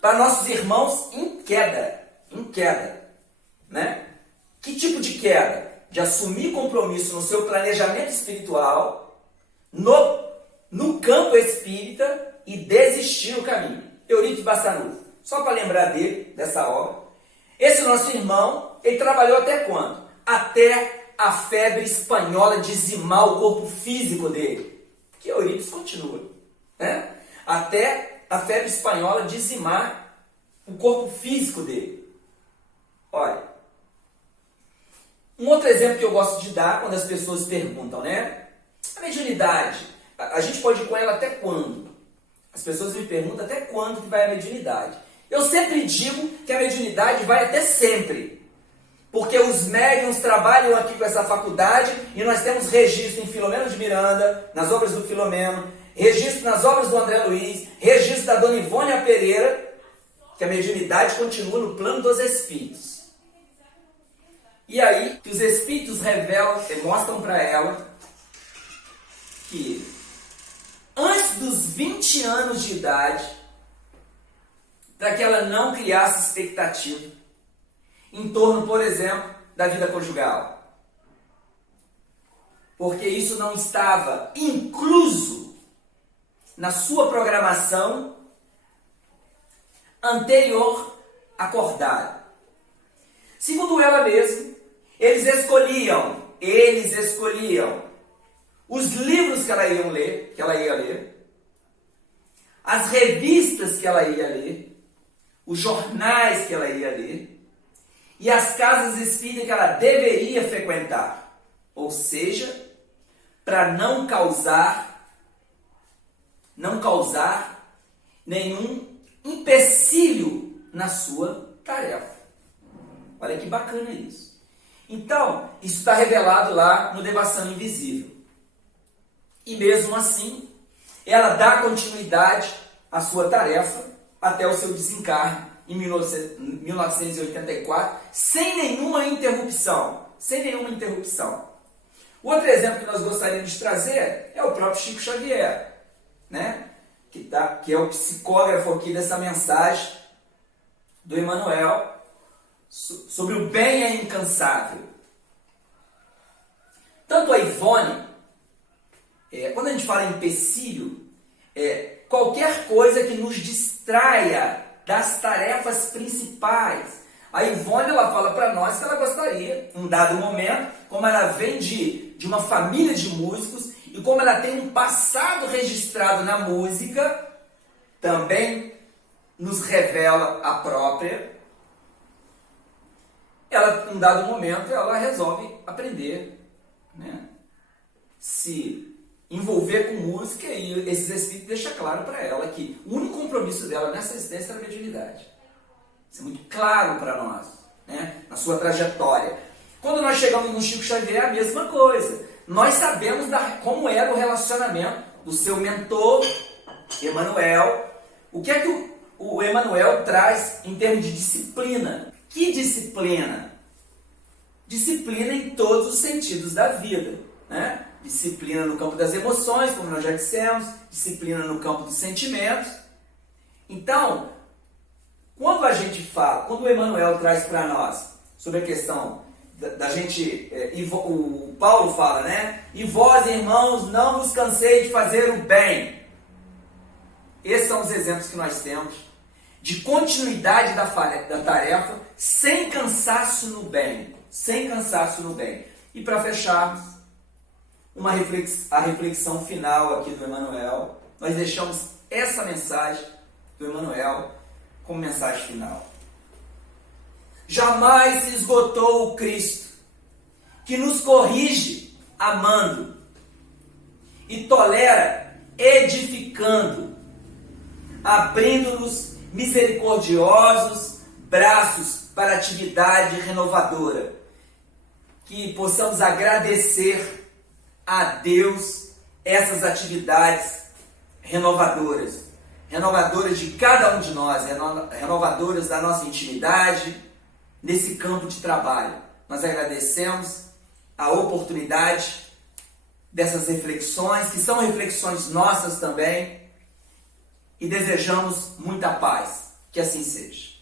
para nossos irmãos em queda, né? Que tipo de queda? De assumir compromisso no seu planejamento espiritual, no campo espírita e desistir no caminho. Eurípides Barçanufo, só para lembrar dele, dessa obra. Esse nosso irmão, ele trabalhou até quando? Até a febre espanhola dizimar o corpo físico dele. Que Eurípides continua, né? Até a febre espanhola dizimar o corpo físico dele. Olha, um outro exemplo que eu gosto de dar quando as pessoas perguntam, né? A mediunidade, a gente pode ir com ela até quando? As pessoas me perguntam até quando que vai a mediunidade. Eu sempre digo que a mediunidade vai até sempre. porque os médiuns trabalham aqui com essa faculdade e nós temos registro em Filomeno de Miranda, nas obras do Filomeno, registro nas obras do André Luiz, registro da Dona Ivônia Pereira, que a mediunidade continua no plano dos espíritos. E aí, que os espíritos revelam, mostram para ela que antes dos 20 anos de idade, para que ela não criasse expectativa em torno, por exemplo, da vida conjugal. Porque isso não estava incluso na sua programação anterior acordada. Segundo ela mesma, eles escolhiam os livros que ela ia ler, as revistas que ela ia ler, os jornais que ela ia ler e as casas espíritas que ela deveria frequentar. Ou seja, para não causar nenhum empecilho na sua tarefa. Olha que bacana isso. Então, isso está revelado lá no Devassando Invisível. E mesmo assim, ela dá continuidade à sua tarefa até o seu desencarne em 1984, sem nenhuma interrupção. Outro exemplo que nós gostaríamos de trazer é o próprio Chico Xavier, né? que é o psicógrafo aqui dessa mensagem do Emmanuel sobre o bem é incansável. Tanto a Ivone, quando a gente fala em empecilho, qualquer coisa que nos distraia das tarefas principais. A Ivone, ela fala para nós que ela gostaria, em um dado momento, como ela vem de uma família de músicos e como ela tem um passado registrado na música, também nos revela a própria. Ela, em um dado momento, ela resolve aprender, né? Se envolver com música, e esses espíritos deixam claro para ela que o único compromisso dela nessa existência era a mediunidade. Isso é muito claro para nós, né? Na sua trajetória. Quando nós chegamos no Chico Xavier, é a mesma coisa. Nós sabemos como era o relacionamento do seu mentor, Emmanuel. O que é que o Emmanuel traz em termos de disciplina? Que disciplina? Disciplina em todos os sentidos da vida, né? Disciplina no campo das emoções, como nós já dissemos, disciplina no campo dos sentimentos. Então, quando o Emmanuel traz para nós sobre a questão da gente, o Paulo fala, né? E vós, irmãos, não vos cansei de fazer o bem. Esses são os exemplos que nós temos de continuidade da tarefa sem cansaço no bem. E para fecharmos, a reflexão final aqui do Emmanuel, nós deixamos essa mensagem do Emmanuel como mensagem final. Jamais se esgotou o Cristo, que nos corrige amando e tolera edificando, abrindo-nos misericordiosos braços para atividade renovadora, que possamos agradecer a Deus essas atividades renovadoras de cada um de nós, renovadoras da nossa intimidade nesse campo de trabalho. Nós agradecemos a oportunidade dessas reflexões, que são reflexões nossas também, e desejamos muita paz. Que assim seja.